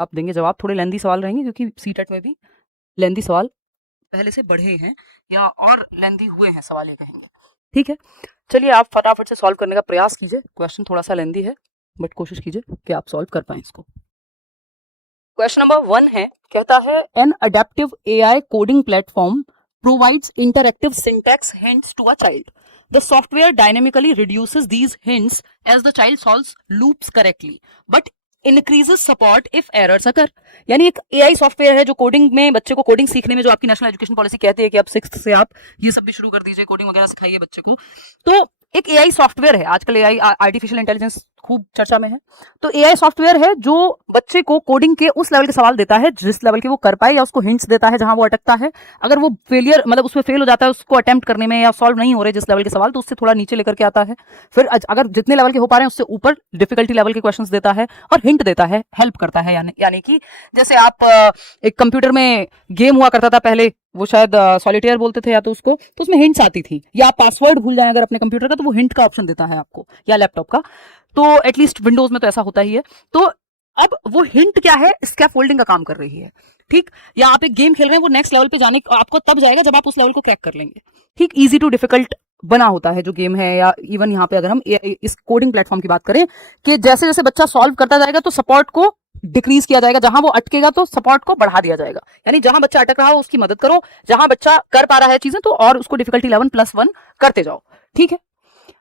आप देंगे जवाब। थोड़े लेंदी सवाल रहेंगे क्योंकि सीटेट में भी लेंदी सवाल पहले से बढ़े हैं या और लेंदी हुए हैं सवाल, ये कहेंगे। ठीक है, चलिए आप फटाफट से सॉल्व करने का प्रयास कीजिए। क्वेश्चन थोड़ा सा लेंदी है बट कोशिश कीजिए कि आप सॉल्व कर पाएं इसको। क्वेश्चन नंबर 1 है, कहता है an adaptive AI coding platform provides interactive syntax hints to a child. The software dynamically reduces these hints as the child solves loops correctly, but increases support if errors occur. यानी एक AI software है जो coding में, बच्चे को coding सीखने में, जो आपकी नेशनल एजुकेशन पॉलिसी कहती है कि आप 6th से आप ये सब भी शुरू कर दीजिए, कोडिंग वगैरह सिखाइए बच्चे को। तो एक AI सॉफ्टवेयर है, आजकल AI आर्टिफिशियल इंटेलिजेंस खूब चर्चा में है। तो AI सॉफ्टवेयर है जो बच्चे को कोडिंग के उस लेवल के सवाल देता है जिस लेवल के वो कर पाए, या उसको हिंट्स देता है जहां वो अटकता है। अगर वो फेलियर, मतलब उसमें फेल हो जाता है उसको अटेम्प्ट करने में, या सॉल्व नहीं हो रहे जिस लेवल के सवाल, तो उससे थोड़ा नीचे लेकर के आता है। फिर अगर जितने लेवल के हो पा रहे हैं उससे ऊपर डिफिकल्टी लेवल के क्वेश्चंस देता है और हिंट देता है, हेल्प करता है। यानी कि जैसे आप एक कंप्यूटर में गेम हुआ करता था पहले, वो शायद सॉलिटेयर बोलते थे या तो उसको, तो उसमें हिंट्स आती थी। या आप पासवर्ड भूल जाएं अगर अपने कंप्यूटर का, तो वो हिंट का ऑप्शन देता है आपको, या लैपटॉप का। तो एटलीस्ट विंडोज में तो ऐसा होता ही है। तो अब वो हिंट क्या है, स्कैफोल्डिंग का काम कर रही है। ठीक, या आप एक गेम खेल रहे हैं, वो नेक्स्ट लेवल पे जाने आपको तब जाएगा जब आप उस लेवल को क्रैक कर लेंगे। ठीक, इजी टू डिफिकल्ट बना होता है जो गेम है। या इवन यहाँ पे अगर हम इस कोडिंग प्लेटफॉर्म की बात करें कि जैसे जैसे बच्चा सॉल्व करता जाएगा तो सपोर्ट को डिक्रीज किया जाएगा, जहां वो अटकेगा तो सपोर्ट को बढ़ा दिया जाएगा। यानी जहां बच्चा अटक रहा हो उसकी मदद करो, जहां बच्चा कर पा रहा है चीजें तो और उसको डिफिकल्टी लेवल +1 करते जाओ। ठीक है,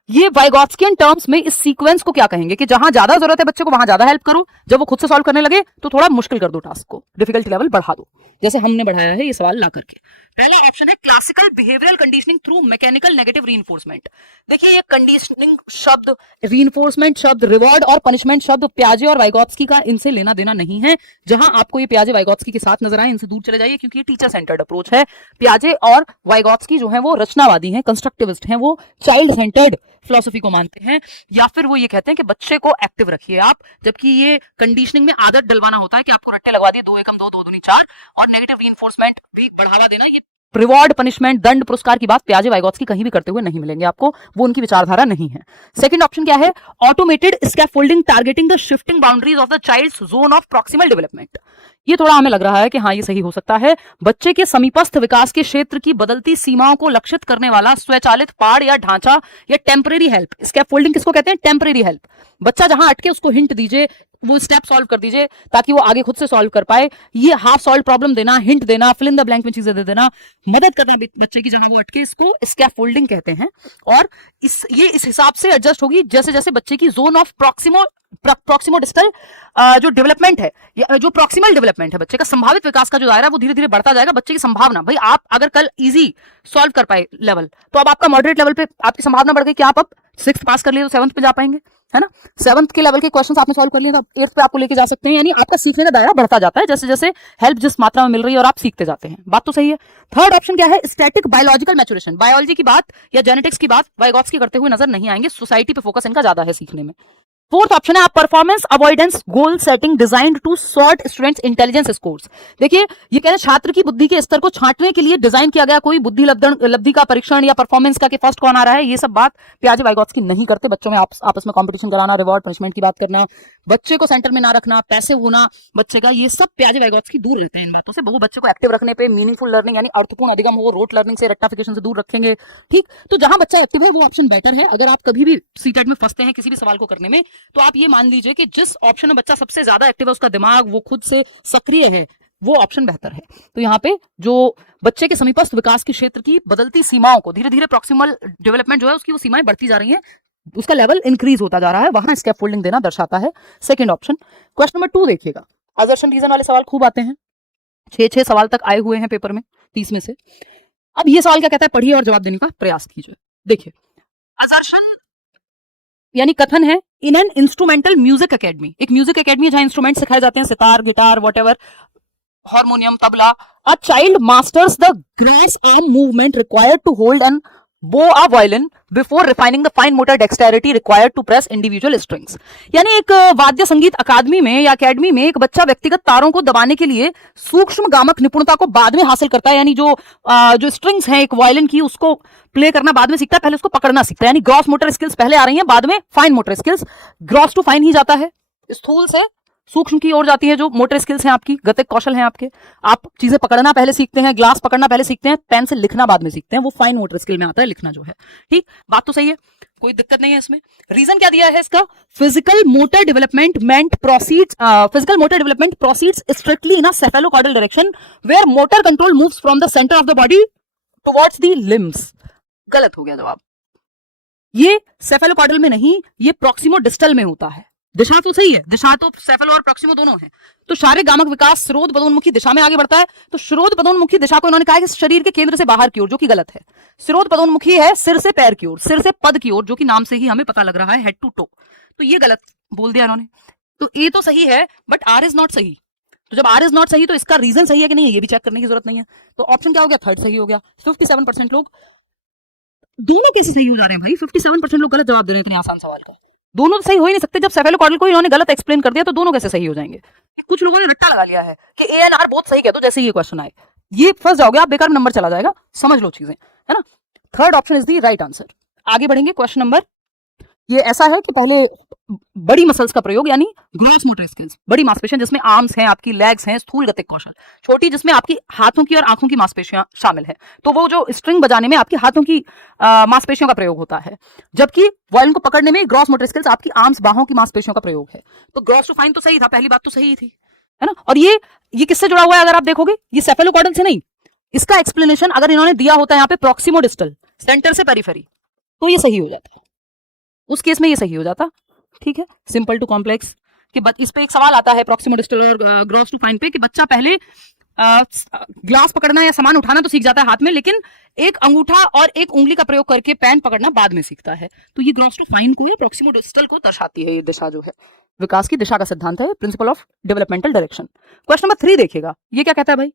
ये वाइगॉट्स्कियन टर्म्स में इस सीक्वेंस को क्या कहेंगे कि जहां ज्यादा जरूरत है बच्चे को वहां ज्यादा हेल्प करो, जब वो खुद से सॉल्व करने लगे तो थोड़ा मुश्किल कर दो टास्क को, डिफिकल्टी लेवल बढ़ा दो, जैसे हमने बढ़ाया है ये सवाल ला करके। पहला ऑप्शन है classical behavioural conditioning through mechanical negative reinforcement. देखिए ये कंडीशनिंग शब्द, रीइंफोर्समेंट शब्द, रिवॉर्ड और पनिशमेंट शब्द पियाजे और वाइगॉट्स्की का इनसे लेना देना नहीं है। जहां आपको ये पियाजे वाइगॉट्स्की के साथ नजर आए इनसे दूर चले जाइए, क्योंकि ये टीचर सेंटर्ड अप्रोच है। पियाजे और वाइगॉट्स्की जो है वो रचनावादी हैं, कंस्ट्रक्टिविस्ट हैं, वो चाइल्ड सेंटर्ड फिलॉसफी को मानते हैं, या फिर वो ये कहते हैं कि बच्चे को एक्टिव रखिए आप। जबकि ये कंडीशनिंग में आदत डलवाना होता है कि आपको रट्टे लगवा दिए 2 एकम 2 2 दूनी 4, और नेगेटिव रीइंफोर्समेंट भी बढ़ावा देना। ये रिवॉर्ड, पनिशमेंट, दंड, पुरस्कार की बात पियाजे वाइगॉट्स्की कहीं भी करते हुए नहीं मिलेंगे आपको, वो उनकी विचारधारा नहीं है। सेकंड ऑप्शन क्या है, automated scaffolding targeting the shifting boundaries of the child's zone of proximal development. ये थोड़ा हमें लग रहा है कि हाँ ये सही हो सकता है। बच्चे के समीपस्थ विकास के क्षेत्र की बदलती सीमाओं को लक्षित करने वाला स्वचालित पाड़ या ढांचा, या टेम्परेरी हेल्प। स्कैफोल्डिंग किसको कहते हैं, टेम्परेरी हेल्प। बच्चा जहां अटके उसको हिंट दीजिए, वो स्टेप सॉल्व कर दीजिए ताकि वो आगे खुद से सॉल्व कर पाए। ये हाफ सॉल्व प्रॉब्लम देना, हिंट देना, फिल इन द ब्लैंक में चीजें दे देना, मदद करना बच्चे की जहां वो अटके, इसको स्कैफोल्डिंग कहते हैं। और इस हिसाब से एडजस्ट होगी जैसे जैसे बच्चे की जोन ऑफ प्रॉक्सिमोडिस्टल जो डेवलपमेंट है, जो प्रॉक्सिमल डेवलपमेंट है, बच्चे का संभावित विकास का जो दायरा है वो धीरे धीरे बढ़ता जाएगा। बच्चे की संभावना, भाई आप अगर कल इजी सॉल्व कर पाए लेवल, तो अब आपका मॉडरेट लेवल पे आपकी संभावना बढ़ गई कि आप अब 6th पास कर लिए तो 7th पे जा पाएंगे, है ना। 7th के लेवल के क्वेश्चंस आपने सॉल्व कर लिए तो 8th पे आपको लेके जा सकते हैं। यानी आपका सीखने का दायरा बढ़ता जाता है जैसे जैसे हेल्प जिस मात्रा में मिल रही है और आप सीखते जाते हैं। बात तो सही है। थर्ड ऑप्शन क्या है, स्टैटिक बायोलॉजिकल मैच्योरेशन। बायोलॉजी की बात या जेनेटिक्स की बात वाइगॉट्स्की करते हुए नजर नहीं आएंगे, सोसाइटी पे फोकस इनका ज्यादा है सीखने में। फोर्थ ऑप्शन है performance avoidance goal setting designed to sort students intelligence scores. देखिए ये कह रहे हैं छात्र की बुद्धि के स्तर को छांटने के लिए डिजाइन किया गया कोई बुद्धि लब्धि का परीक्षण या परफॉर्मेंस का कि फर्स्ट कौन आ रहा है, ये सब बात पियाजे वाइगॉट्स्की नहीं करते। बच्चों में आपस में कंपटीशन कराना, रिवॉर्ड पनिशमेंट की बात करना, बच्चे को सेंटर में ना रखना, पैसे होना बच्चे का, ये सब पियाजे वाइगॉट्स्की दूर रहते हैं इन बातों से। वो बच्चे को एक्टिव रखने पे, मीनिंगफुल लर्निंग यानी अर्थपूर्ण अधिगम हो, रोट लर्निंग से, रट्टाफिकेशन से दूर रखेंगे। ठीक, तो जहां बच्चा एक्टिव है वो ऑप्शन बेटर है। अगर आप कभी भी सीटेट में फंसते हैं किसी भी सवाल को करने में, तो आप ये मान लीजिए कि जिस ऑप्शन में बच्चा सबसे ज्यादा एक्टिव है, उसका दिमाग वो खुद से सक्रिय है, वो ऑप्शन बेहतर है। तो यहाँ पे जो बच्चे के समीपस्थ विकास के क्षेत्र की बदलती सीमाओं को, धीरे धीरे प्रॉक्सिमल डेवलपमेंट जो है उसकी वो सीमाएं बढ़ती जा रही हैं, उसका लेवल इंक्रीज होता जा रहा है, वहां स्कैफोल्डिंग देना दर्शाता है सेकंड ऑप्शन। क्वेश्चन नंबर 2 देखिएगा, असर्शन रीजन वाले सवाल खूब आते हैं, 6 सवाल तक आए हुए हैं पेपर में 30 में से। अब ये सवाल क्या कहता है, पढ़िए और जवाब देने का प्रयास कीजिए। देखिए असर्शन यानी कथन है, in an instrumental music academy, एक म्यूजिक एकेडमी है जहां इंस्ट्रूमेंट सिखाए जाते हैं, sitar, guitar, whatever, harmonium, tabla. A child masters the gross arm movement required to hold and bow a violin before refining the fine motor dexterity required to press individual strings. यानी एक वाद्य संगीत अकादमी में या अकेडमी में एक बच्चा व्यक्तिगत तारों को दबाने के लिए सूक्ष्म गामक निपुणता को बाद में हासिल करता है। यानी जो स्ट्रिंग्स हैं एक वायलिन की, उसको प्ले करना बाद में सीखता है, पहले उसको पकड़ना सीखता है। यानी ग्रॉस मोटर स्किल्स पहले आ रही हैं, बाद में fine motor skills. Gross to fine ही जाता है, स्थूल से सूक्ष्म की ओर जाती है जो मोटर स्किल्स हैं आपकी, गतिक कौशल हैं आपके, आप चीजें पकड़ना पहले सीखते हैं, ग्लास पकड़ना पहले सीखते हैं, पेन से लिखना बाद में सीखते हैं, वो फाइन मोटर स्किल में आता है लिखना जो है। ठीक, बात तो सही है, कोई दिक्कत नहीं है इसमें। रीजन क्या दिया है इसका, physical motor development proceeds strictly in a cephalocaudal direction where motor control moves from the centre of the body towards the limbs. गलत हो गया जवाब, ये सेफेलोकॉर्डल में नहीं, ये प्रॉक्सिमो डिस्टल में होता है। दिशा तो सही है, दिशा तो सेफेलो और प्रॉक्सिमो दोनों है। तो शारीरिक गामक विकास स्रोत पदोन्मुखी दिशा में आगे बढ़ता है, तो स्रोत पदोन्मुखी दिशा को इन्होंने कहा है कि शरीर के केंद्र से बाहर की ओर, जो कि गलत है। स्रोत पदोन्मुखी है सिर से पैर की ओर, सिर से पद की ओर, जो कि नाम से ही हमें पता लग रहा है हेड टू टो, तो ये गलत बोल दिया इन्होंने। तो ए तो सही है बट आर इज नॉट सही। तो जब आर इज नॉट सही तो इसका रीजन सही है कि नहीं है ये भी चेक करने की जरूरत नहीं है। तो ऑप्शन क्या हो गया, थर्ड सही हो गया। 57% लोग, दोनों कैसे सही हो जा रहे हैं भाई, 57% लोग गलत जवाब दे रहे हैं इतने आसान सवाल का। दोनों तो सही हो ही नहीं सकते, जब सेफेलोकॉर्डल को इन्होंने गलत एक्सप्लेन कर दिया तो दोनों कैसे सही हो जाएंगे। कुछ लोगों ने रट्टा लगा लिया है कि ए एंड आर बहुत सही कह दो जैसे ये क्वेश्चन आए, ये फंस जाओगे आप, बेकार में नंबर चला जाएगा, समझ लो चीजें, है ना। Third option is the right answer. आगे बढ़ेंगे, क्वेश्चन नंबर, ये ऐसा है कि पहले बड़ी मसल्स का प्रयोग यानी ग्रॉस मोटर स्किल्स, बड़ी मांसपेशियां जिसमें आर्म्स हैं, आपकी लेग्स हैं, स्थूल गतिक कौशल, छोटी जिसमें आपकी हाथों की और आंखों की मांसपेशियां शामिल है, तो वो जो स्ट्रिंग बजाने में आपकी हाथों की मांसपेशियों का प्रयोग होता है, जबकि वायलिन को पकड़ने में ग्रॉस मोटर स्किल्स आपकी आर्म्स बाहों की मांसपेशियों का प्रयोग है। तो ग्रॉस टू फाइन तो सही था, पहली बात तो सही थी, है ना। और ये किससे जुड़ा हुआ है अगर आप देखोगे, ये सेफेलोकॉर्डल से नहीं, इसका एक्सप्लेनेशन अगर इन्होंने दिया होता है यहाँ पे प्रॉक्सिमो डिस्टल, सेंटर से पेरिफेरी, तो ये सही हो जाता है, उस केस में ये सही हो जाता। ठीक है, सिंपल टू कॉम्प्लेक्स कि इस पे एक सवाल आता है प्रॉक्सिमो डिस्टल और ग्रॉस टू फाइन पे कि बच्चा पहले ग्लास पकड़ना या सामान उठाना तो सीख जाता है हाथ में, लेकिन एक अंगूठा और एक उंगली का प्रयोग करके पेन पकड़ना बाद में सीखता है। तो ये ग्रॉस टू फाइन को या प्रॉक्सिमो डिस्टल को दर्शाती है, ये दिशा जो है विकास की दिशा का सिद्धांत है, principle of developmental direction. Question number 3 देखिएगा, ये क्या कहता है भाई।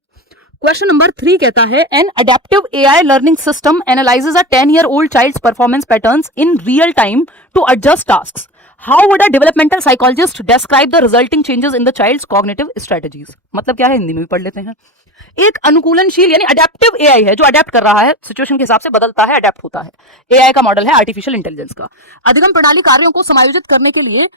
क्वेश्चन नंबर 3 कहता है an adaptive AI learning system analyses a 10-year-old child's performance patterns in real time to adjust tasks. How would a developmental psychologist describe the resulting changes in the child's cognitive strategies? मतलब क्या है, हिंदी में भी पढ़ लेते हैं। एक अनुकूलनशील यानी अडेप्टिव एआई है जो अडेप्ट कर रहा है, सिचुएशन के हिसाब से बदलता है, अडेप्ट होता है। एआई का मॉडल है आर्टिफिशियल इंटेलिजेंस का। अधिगम प्रणाली कार्यों को समायोजित करने के लिए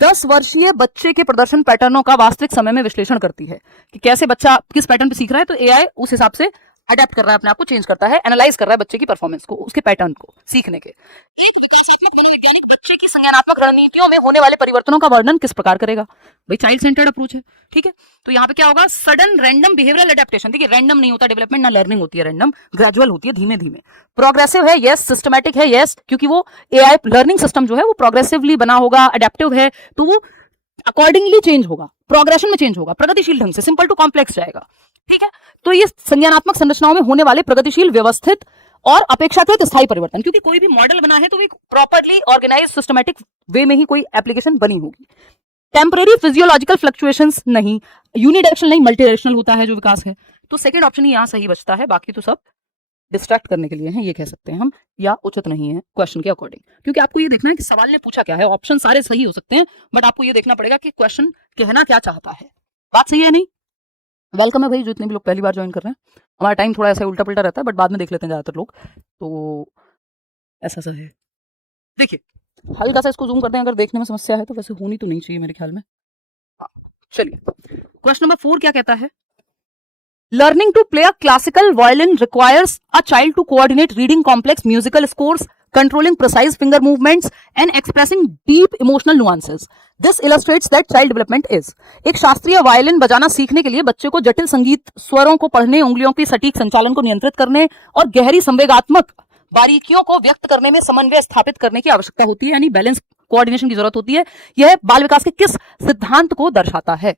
10 वर्षीय बच्चे के प्रदर्शन पैटर्नों का वास्तविक समय में विश्लेषण करती है कि कैसे बच्चा किस पैटर्न पे सीख रहा है, तो एआई उस हिसाब से अडेप्ट कर रहा है, अपने आप को चेंज करता है, एनालाइज कर रहा है बच्चे की परफॉर्मेंस को, उसके पैटर्न को सीखने के। वैज्ञानिक बच्चे की संज्ञानात्मक रणनीतियों में होने वाले परिवर्तनों का वर्णन किस प्रकार करेगा, भाई चाइल्ड सेंटर्ड अप्रोच है। ठीक है, तो यहाँ पे क्या होगा, सडन रैंडम बिहेवियरल एडेप्टेशन। देखिए रैंडम नहीं होता डेवलपमेंट, ना लर्निंग होती है रैंडम, ग्रेजुअल होती है, धीमे धीमे। प्रोग्रेसिव है, यस। सिस्टमैटिक है, यस, क्योंकि वो एआई लर्निंग सिस्टम जो है वो प्रोग्रेसिवली बना होगा, अडेप्टिव है, तो वो अकॉर्डिंगली चेंज होगा, प्रोग्रेशन में चेंज होगा, प्रगतिशील ढंग से, सिंपल टू कॉम्प्लेक्स जाएगा। ठीक है, तो ये संज्ञानात्मक संरचनाओं में होने वाले प्रगतिशील, व्यवस्थित और अपेक्षाकृत स्थायी परिवर्तन, क्योंकि कोई भी मॉडल बना है तो एक प्रॉपर्ली ऑर्गेनाइज सिस्टमैटिक वे में ही कोई एप्लीकेशन बनी होगी। टेम्पररी फिजियोलॉजिकल फ्लक्चुएशंस नहीं, यूनिडायरेक्शनल नहीं, मल्टी डायरेक्शनल होता है जो विकास है। तो सेकंड ऑप्शन ही यहाँ सही बचता है, बाकी तो सब डिस्ट्रैक्ट करने के लिए हैं, ये कह सकते हैं हम, या उचित नहीं है क्वेश्चन के अकॉर्डिंग। क्योंकि आपको ये देखना है कि सवाल ने पूछा क्या है, ऑप्शन सारे सही हो सकते हैं बट आपको ये देखना पड़ेगा कि क्वेश्चन कहना क्या चाहता है। बात सही है नहीं? वेलकम है भाई, जो इतने भी लोग पहली बार ज्वाइन कर रहे हैं। हमारा टाइम थोड़ा ऐसा उल्टा पुल्टा रहता है बट बाद में देख लेते हैं ज्यादातर लोग, तो ऐसा सा है। देखिए हल्का सा इसको जूम करते हैं, अगर देखने में समस्या है तो वैसे होनी तो नहीं चाहिए मेरे ख्याल में। चलिए क्वेश्चन नंबर 4 क्या कहता है, learning to play a classical violin requires a child to coordinate reading complex musical scores, controlling precise finger movements and expressing deep emotional nuances. This illustrates that child development is. एक शास्त्रीय violin बजाना सीखने के लिए बच्चे को जटिल संगीत स्वरों को पढ़ने, उंगलियों की सटीक संचालन को नियंत्रित करने और गहरी संवेगात्मक बारीकियों को व्यक्त करने में समन्वय स्थापित करने की आवश्यकता होती है, यानी बैलेंस कोऑर्डिनेशन की जरूरत होती है। यह बाल विकास के किस सिद्धांत को दर्शाता है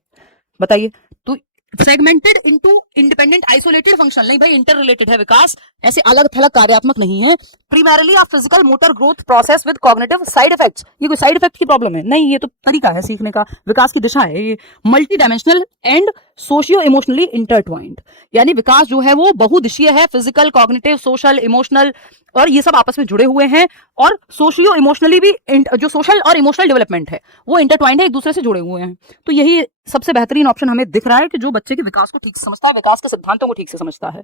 बताइए। तो segmented into independent isolated function नहीं भाई, इंटर रिलेटेड है विकास, ऐसे अलग थलग कार्यात्मक नहीं है। Primarily a physical motor growth process with cognitive side effects, ये कोई साइड इफेक्ट की प्रॉब्लम है नहीं, ये तो तरीका है सीखने का, विकास की दिशा है ये। Multi dimensional and socio emotionally intertwined, यानी विकास जो है वो बहुदिशीय है, फिजिकल, कॉग्निटिव, सोशल, इमोशनल, और ये सब आपस में जुड़े हुए हैं, और सोशियो इमोशनली भी जो सोशल और इमोशनल डेवलपमेंट है वो इंटरट्वाइंड है, एक दूसरे से जुड़े हुए हैं। तो यही सबसे बेहतरीन ऑप्शन हमें दिख रहा है कि जो बच्चे के विकास को ठीक से समझता है, विकास के सिद्धांतों को ठीक से समझता है।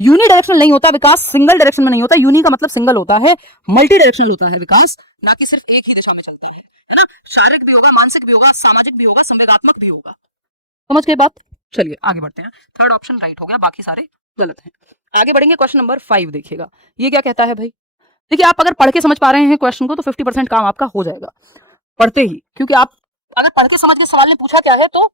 यूनि डायरेक्शनल नहीं होता विकास, सिंगल डायरेक्शन में नहीं होता, यूनि का मतलब सिंगल होता है, मल्टी डायरेक्शनल होता है विकास, ना कि सिर्फ एक ही दिशा में चलता है। है ना, शारीरिक भी होगा, मानसिक भी होगा, सामाजिक भी होगा, संवेगात्मक भी होगा। समझ गए बात? चलिए आगे बढ़ते हैं। थर्ड ऑप्शन राइट हो गया, बाकी सारे गलत हैं। आगे बढ़ेंगे, क्वेश्चन नंबर 5 देखिएगा। ये क्या कहता है भाई? देखिए, आप अगर पढ़ के समझ पा रहे हैं क्वेश्चन को तो 50% काम आपका हो जाएगा पढ़ते ही, क्योंकि आप अगर पढ़ के समझ के सवाल ने पूछा क्या है तो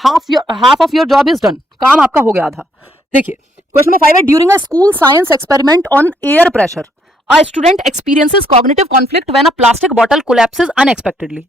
half of your job is done, काम आपका हो गया आधा। देखिए क्वेश्चन नंबर 5 है, during a school science experiment on air pressure a student experiences cognitive conflict when a plastic bottle collapses unexpectedly.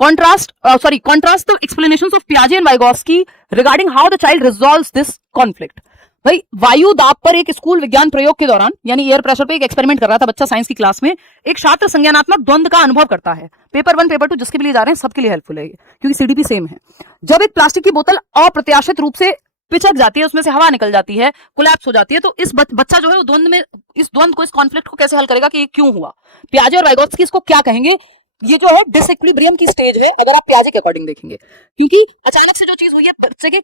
Contrast the explanations of Piaget and Vygotsky regarding how the child resolves this conflict. भाई वायु दाब पर एक school विज्ञान प्रयोग के दौरान, यानी एयर प्रेशर पे एक एक्सपेरिमेंट कर रहा था बच्चा साइंस की क्लास में, एक छात्र संज्ञानात्मक द्वंद का अनुभव करता है। पेपर 1 पेपर 2 जिसके भी लिए जा रहे हैं सबके लिए हेल्पफुल है क्योंकि सीडीपी सेम है। जब एक प्लास्टिक की बोतल अप्रत्याशित रूप से पिचक जाती है, उसमें से हवा निकल जाती है, कोलैप्स हो जाती है, तो इस बच्चा जो है वो द्वंद में, इस द्वंद को, इस कॉन्फ्लिक्ट को कैसे हल करेगा कि ये क्यों हुआ? पियाजे और वाइगोत्स्की इसको क्या कहेंगे? ये जो है डिसइक्विलिब्रियम की स्टेज है अगर आप पियाजे के अकॉर्डिंग देखेंगे, क्योंकि अचानक से जो चीज हुई है बच्चे के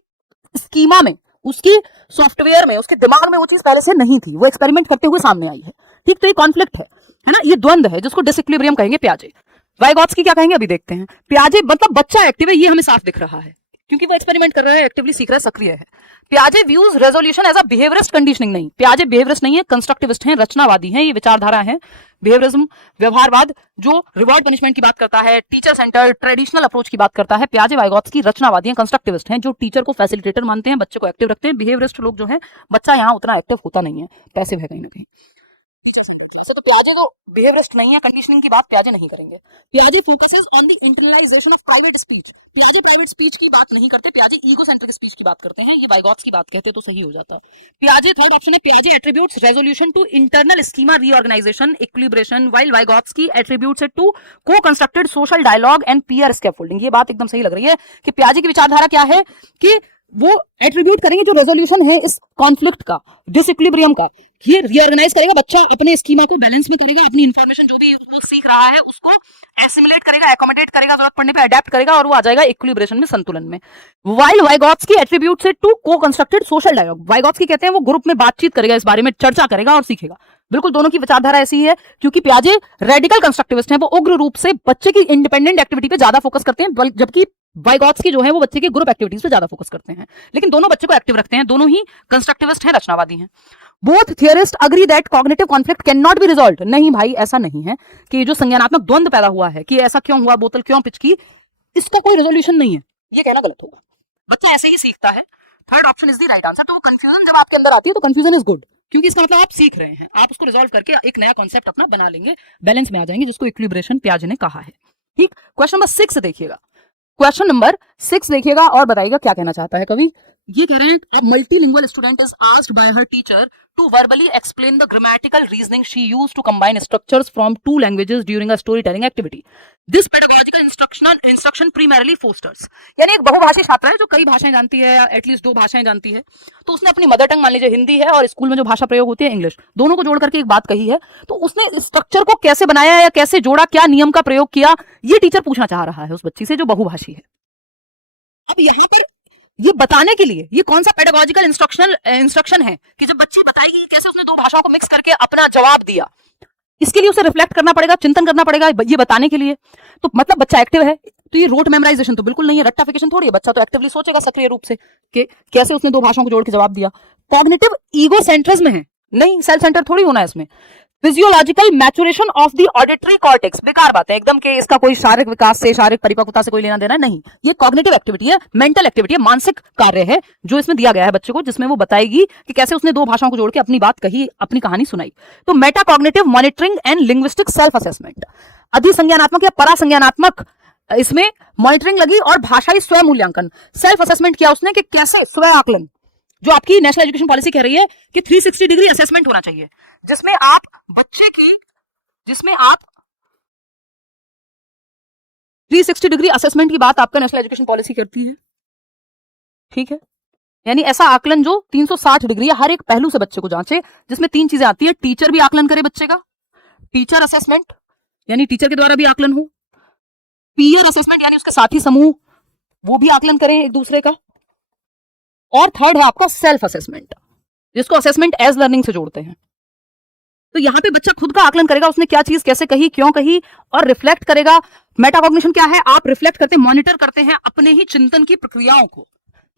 स्कीमा में, उसकी सॉफ्टवेयर में, उसके दिमाग में वो चीज पहले से नहीं थी, वो एक्सपेरिमेंट करते हुए सामने आई है। ठीक, तो ये कॉन्फ्लिक्ट है ना, ये द्वंद है जिसको डिसइक्विलिब्रियम कहेंगे पियाजे। वाइगोत्स्की क्या कहेंगे अभी देखते हैं। पियाजे मतलब बच्चा एक्टिव है, ये हमें साफ दिख रहा है क्योंकि वो एक्सपेरिमेंट कर रहा है, एक्टिवली सीख रहा है, सक्रिय है। पियाजे views resolution as a behaviourist conditioning नहीं, पियाजे बिहेवियरिस्ट नहीं है, कंस्ट्रक्टिविस्ट हैं, रचनावादी हैं, ये विचारधारा है बिहेवियरिज्म, व्यवहारवाद, जो रिवॉर्ड पनिशमेंट की बात करता है, टीचर सेंटर ट्रेडिशनल अप्रोच की बात करता है। पियाजे वाइगोत्स्की रचनावादी हैं, कंस्ट्रक्टिविस्ट हैं, जो टीचर को फैसिलिटेटर मानते हैं, बच्चे को एक्टिव रखते हैं। बिहेवियरिस्ट लोग जो है, बच्चा यहाँ उतना एक्टिव होता नहीं है, पैसिव है कहीं ना कहीं। तो पियाजे तो बिहेवियरिस्ट नहीं है, कंडीशनिंग की बात पियाजे नहीं करेंगे। पियाजे focuses on the internalization of private speech, पियाजे प्राइवेट स्पीच की बात नहीं करते, पियाजे ईगोसेंट्रिक स्पीच की बात करते हैं। ये वाइगोत्स्की की बात कहते तो सही हो जाता है। पियाजे थर्ड ऑप्शन है, पियाजे attributes resolution to internal schema reorganization equilibration while Vygotsky attributes it to को constructed social dialogue and peer scaffolding. ये बात एकदम सही लग रही है कि पियाजे की विचारधारा क्या है कि वो एट्रीब्यूट करेंगे जो रेजोल्यूशन है इस कॉन्फ्लिक्ट का, डिसइक्विलिब्रियम का, ये रीऑर्गेनाइज करेगा, बच्चा अपने स्कीमा को बैलेंस में करेगा, अपनी इंफॉर्मेशन जो भी वो सीख रहा है उसको एसिमुलेट करेगा, एकोमोडेट करेगा, जरूरत पड़ने पे अडेप्ट करेगा और वो आ जाएगा इक्विलिब्रेशन में, संतुलन में। While Vygotsky attributes it to को कंस्ट्रक्टेड सोशल डायलॉग, वाइगोत्स्की कहते हैं वो ग्रुप में बातचीत करेगा, इस बारे में चर्चा करेगा और सीखेगा। बिल्कुल दोनों की विचारधारा ऐसी ही है, क्योंकि पियाजे रेडिकल कंस्ट्रक्टिविस्ट हैं, वो उग्र रूप से बच्चे की इंडिपेंडेंट एक्टिविटी पे ज्यादा फोकस करते हैं, जबकि वाइगोत्स्की जो है वो बच्चे के ग्रुप एक्टिविटीज पे ज्यादा फोकस करते हैं, लेकिन दोनों बच्चे को एक्टिव रखते हैं, दोनों ही कंस्ट्रक्टिविस्ट हैं, रचनावादी हैं। Both theorist agree that cognitive conflict can not B resolved. नहीं भाई, ऐसा नहीं है कि जो संज्ञानात्मक द्वंद पैदा हुआ है कि ऐसा क्यों हुआ, बोतल क्यों पिचकी, इसका कोई रेजोल्यूशन नहीं है, ये कहना गलत होगा। बच्चा ऐसे ही सीखता है। Third option is the right answer. तो कंफ्यूजन जब आपके अंदर आती है तो कंफ्यूजन इज गुड, क्योंकि इसका मतलब आप सीख रहे हैं, आप उसको रिजॉल्व करके एक नया कॉन्सेप्ट अपना बना लेंगे, बैलेंस में आ जाएंगे, जिसको इक्विलिब्रेशन पियाजे ने कहा है। ठीक, क्वेश्चन नंबर 6 देखिएगा। क्वेश्चन नंबर 6 देखिएगा और बताइएगा क्या कहना चाहता है कवि। ये कह रहे हैं, a multilingual student is asked by her teacher to verbally explain the grammatical reasoning she used to combine structures from two languages during a storytelling activity. This pedagogical instruction primarily fosters, यानी एक बहुभाषी छात्रा है जो कई भाषाएं जानती है, या एटलीस्ट 2 भाषाएं जानती है, तो उसने अपनी मदर टंग मान लीजिए हिंदी है और स्कूल में जो भाषा प्रयोग होती है इंग्लिश, दोनों को जोड़ करके एक बात कही है, तो उसने स्ट्रक्चर को कैसे बनाया या कैसे जोड़ा, क्या नियम का प्रयोग किया, ये टीचर पूछना चाह रहा है उस बच्ची से जो बहुभाषी है। अब यहाँ पर ये बताने के लिए ये कौन सा पेडागोजिकल इंस्ट्रक्शन है कि जब बच्ची बताएगी कैसे उसने 2 भाषाओं को मिक्स करके अपना जवाब दिया, इसके लिए उसे रिफ्लेक्ट करना पड़ेगा, चिंतन करना पड़ेगा ये बताने के लिए। तो मतलब बच्चा एक्टिव है, तो ये रोट मेमोराइजेशन तो बिल्कुल नहीं है, रट्टाफिकेशन थोड़ी है, बच्चा तो एक्टिवली सोचेगा सक्रिय रूप से कि कैसे उसने 2 भाषाओं को जोड़ के जवाब दिया। कॉग्निटिव ईगोसेंट्रिज्म है, नहीं सेल्फ सेंटर थोड़ी होना है इसमें। Physiological maturation of the auditory cortex, बेकार बात है एकदम के इसका कोई शारीरिक विकास से, शारीरिक परिपक्वता से कोई लेना देना नहीं, ये कॉग्निटिव एक्टिविटी है, मेंटल एक्टिविटी है, मानसिक कार्य है जो इसमें दिया गया है बच्चे को, जिसमें वो बताएगी कि कैसे उसने 2 भाषाओं को जोड़ के अपनी बात कही, अपनी कहानी सुनाई। तो meta cognitive monitoring and linguistic self assessment, अधिसंज्ञानात्मक या परासंज्ञानात्मक इसमें मॉनिटरिंग लगी और भाषाई स्व मूल्यांकन, सेल्फ असेसमेंट किया उसने कि कैसे स्व आकलन, जो आपकी नेशनल एजुकेशन पॉलिसी कह रही है कि 360 डिग्री असेसमेंट होना चाहिए, जिसमें आप बच्चे की, जिसमें आप 360 डिग्री असेसमेंट की बात आपका नेशनल एजुकेशन पॉलिसी करती है। ठीक है, यानी ऐसा आकलन जो 360 डिग्री हर एक पहलू से बच्चे को जांचे, जिसमें 3 चीजें आती है, टीचर भी आकलन करे बच्चे का, टीचर असेसमेंट यानी टीचर के द्वारा भी आकलन हो, पीयर असेसमेंट यानी उसके साथी समूह वो भी आकलन करें एक दूसरे का, और थर्ड है आपका सेल्फ असेसमेंट, जिसको असेसमेंट एज लर्निंग से जोड़ते हैं। तो यहाँ पे बच्चा खुद का आकलन करेगा, उसने क्या चीज कैसे कही, क्यों कही, और रिफ्लेक्ट करेगा। मेटाकॉग्निशन क्या है? आप रिफ्लेक्ट करते हैं, मॉनिटर करते हैं अपने ही चिंतन की प्रक्रियाओं को,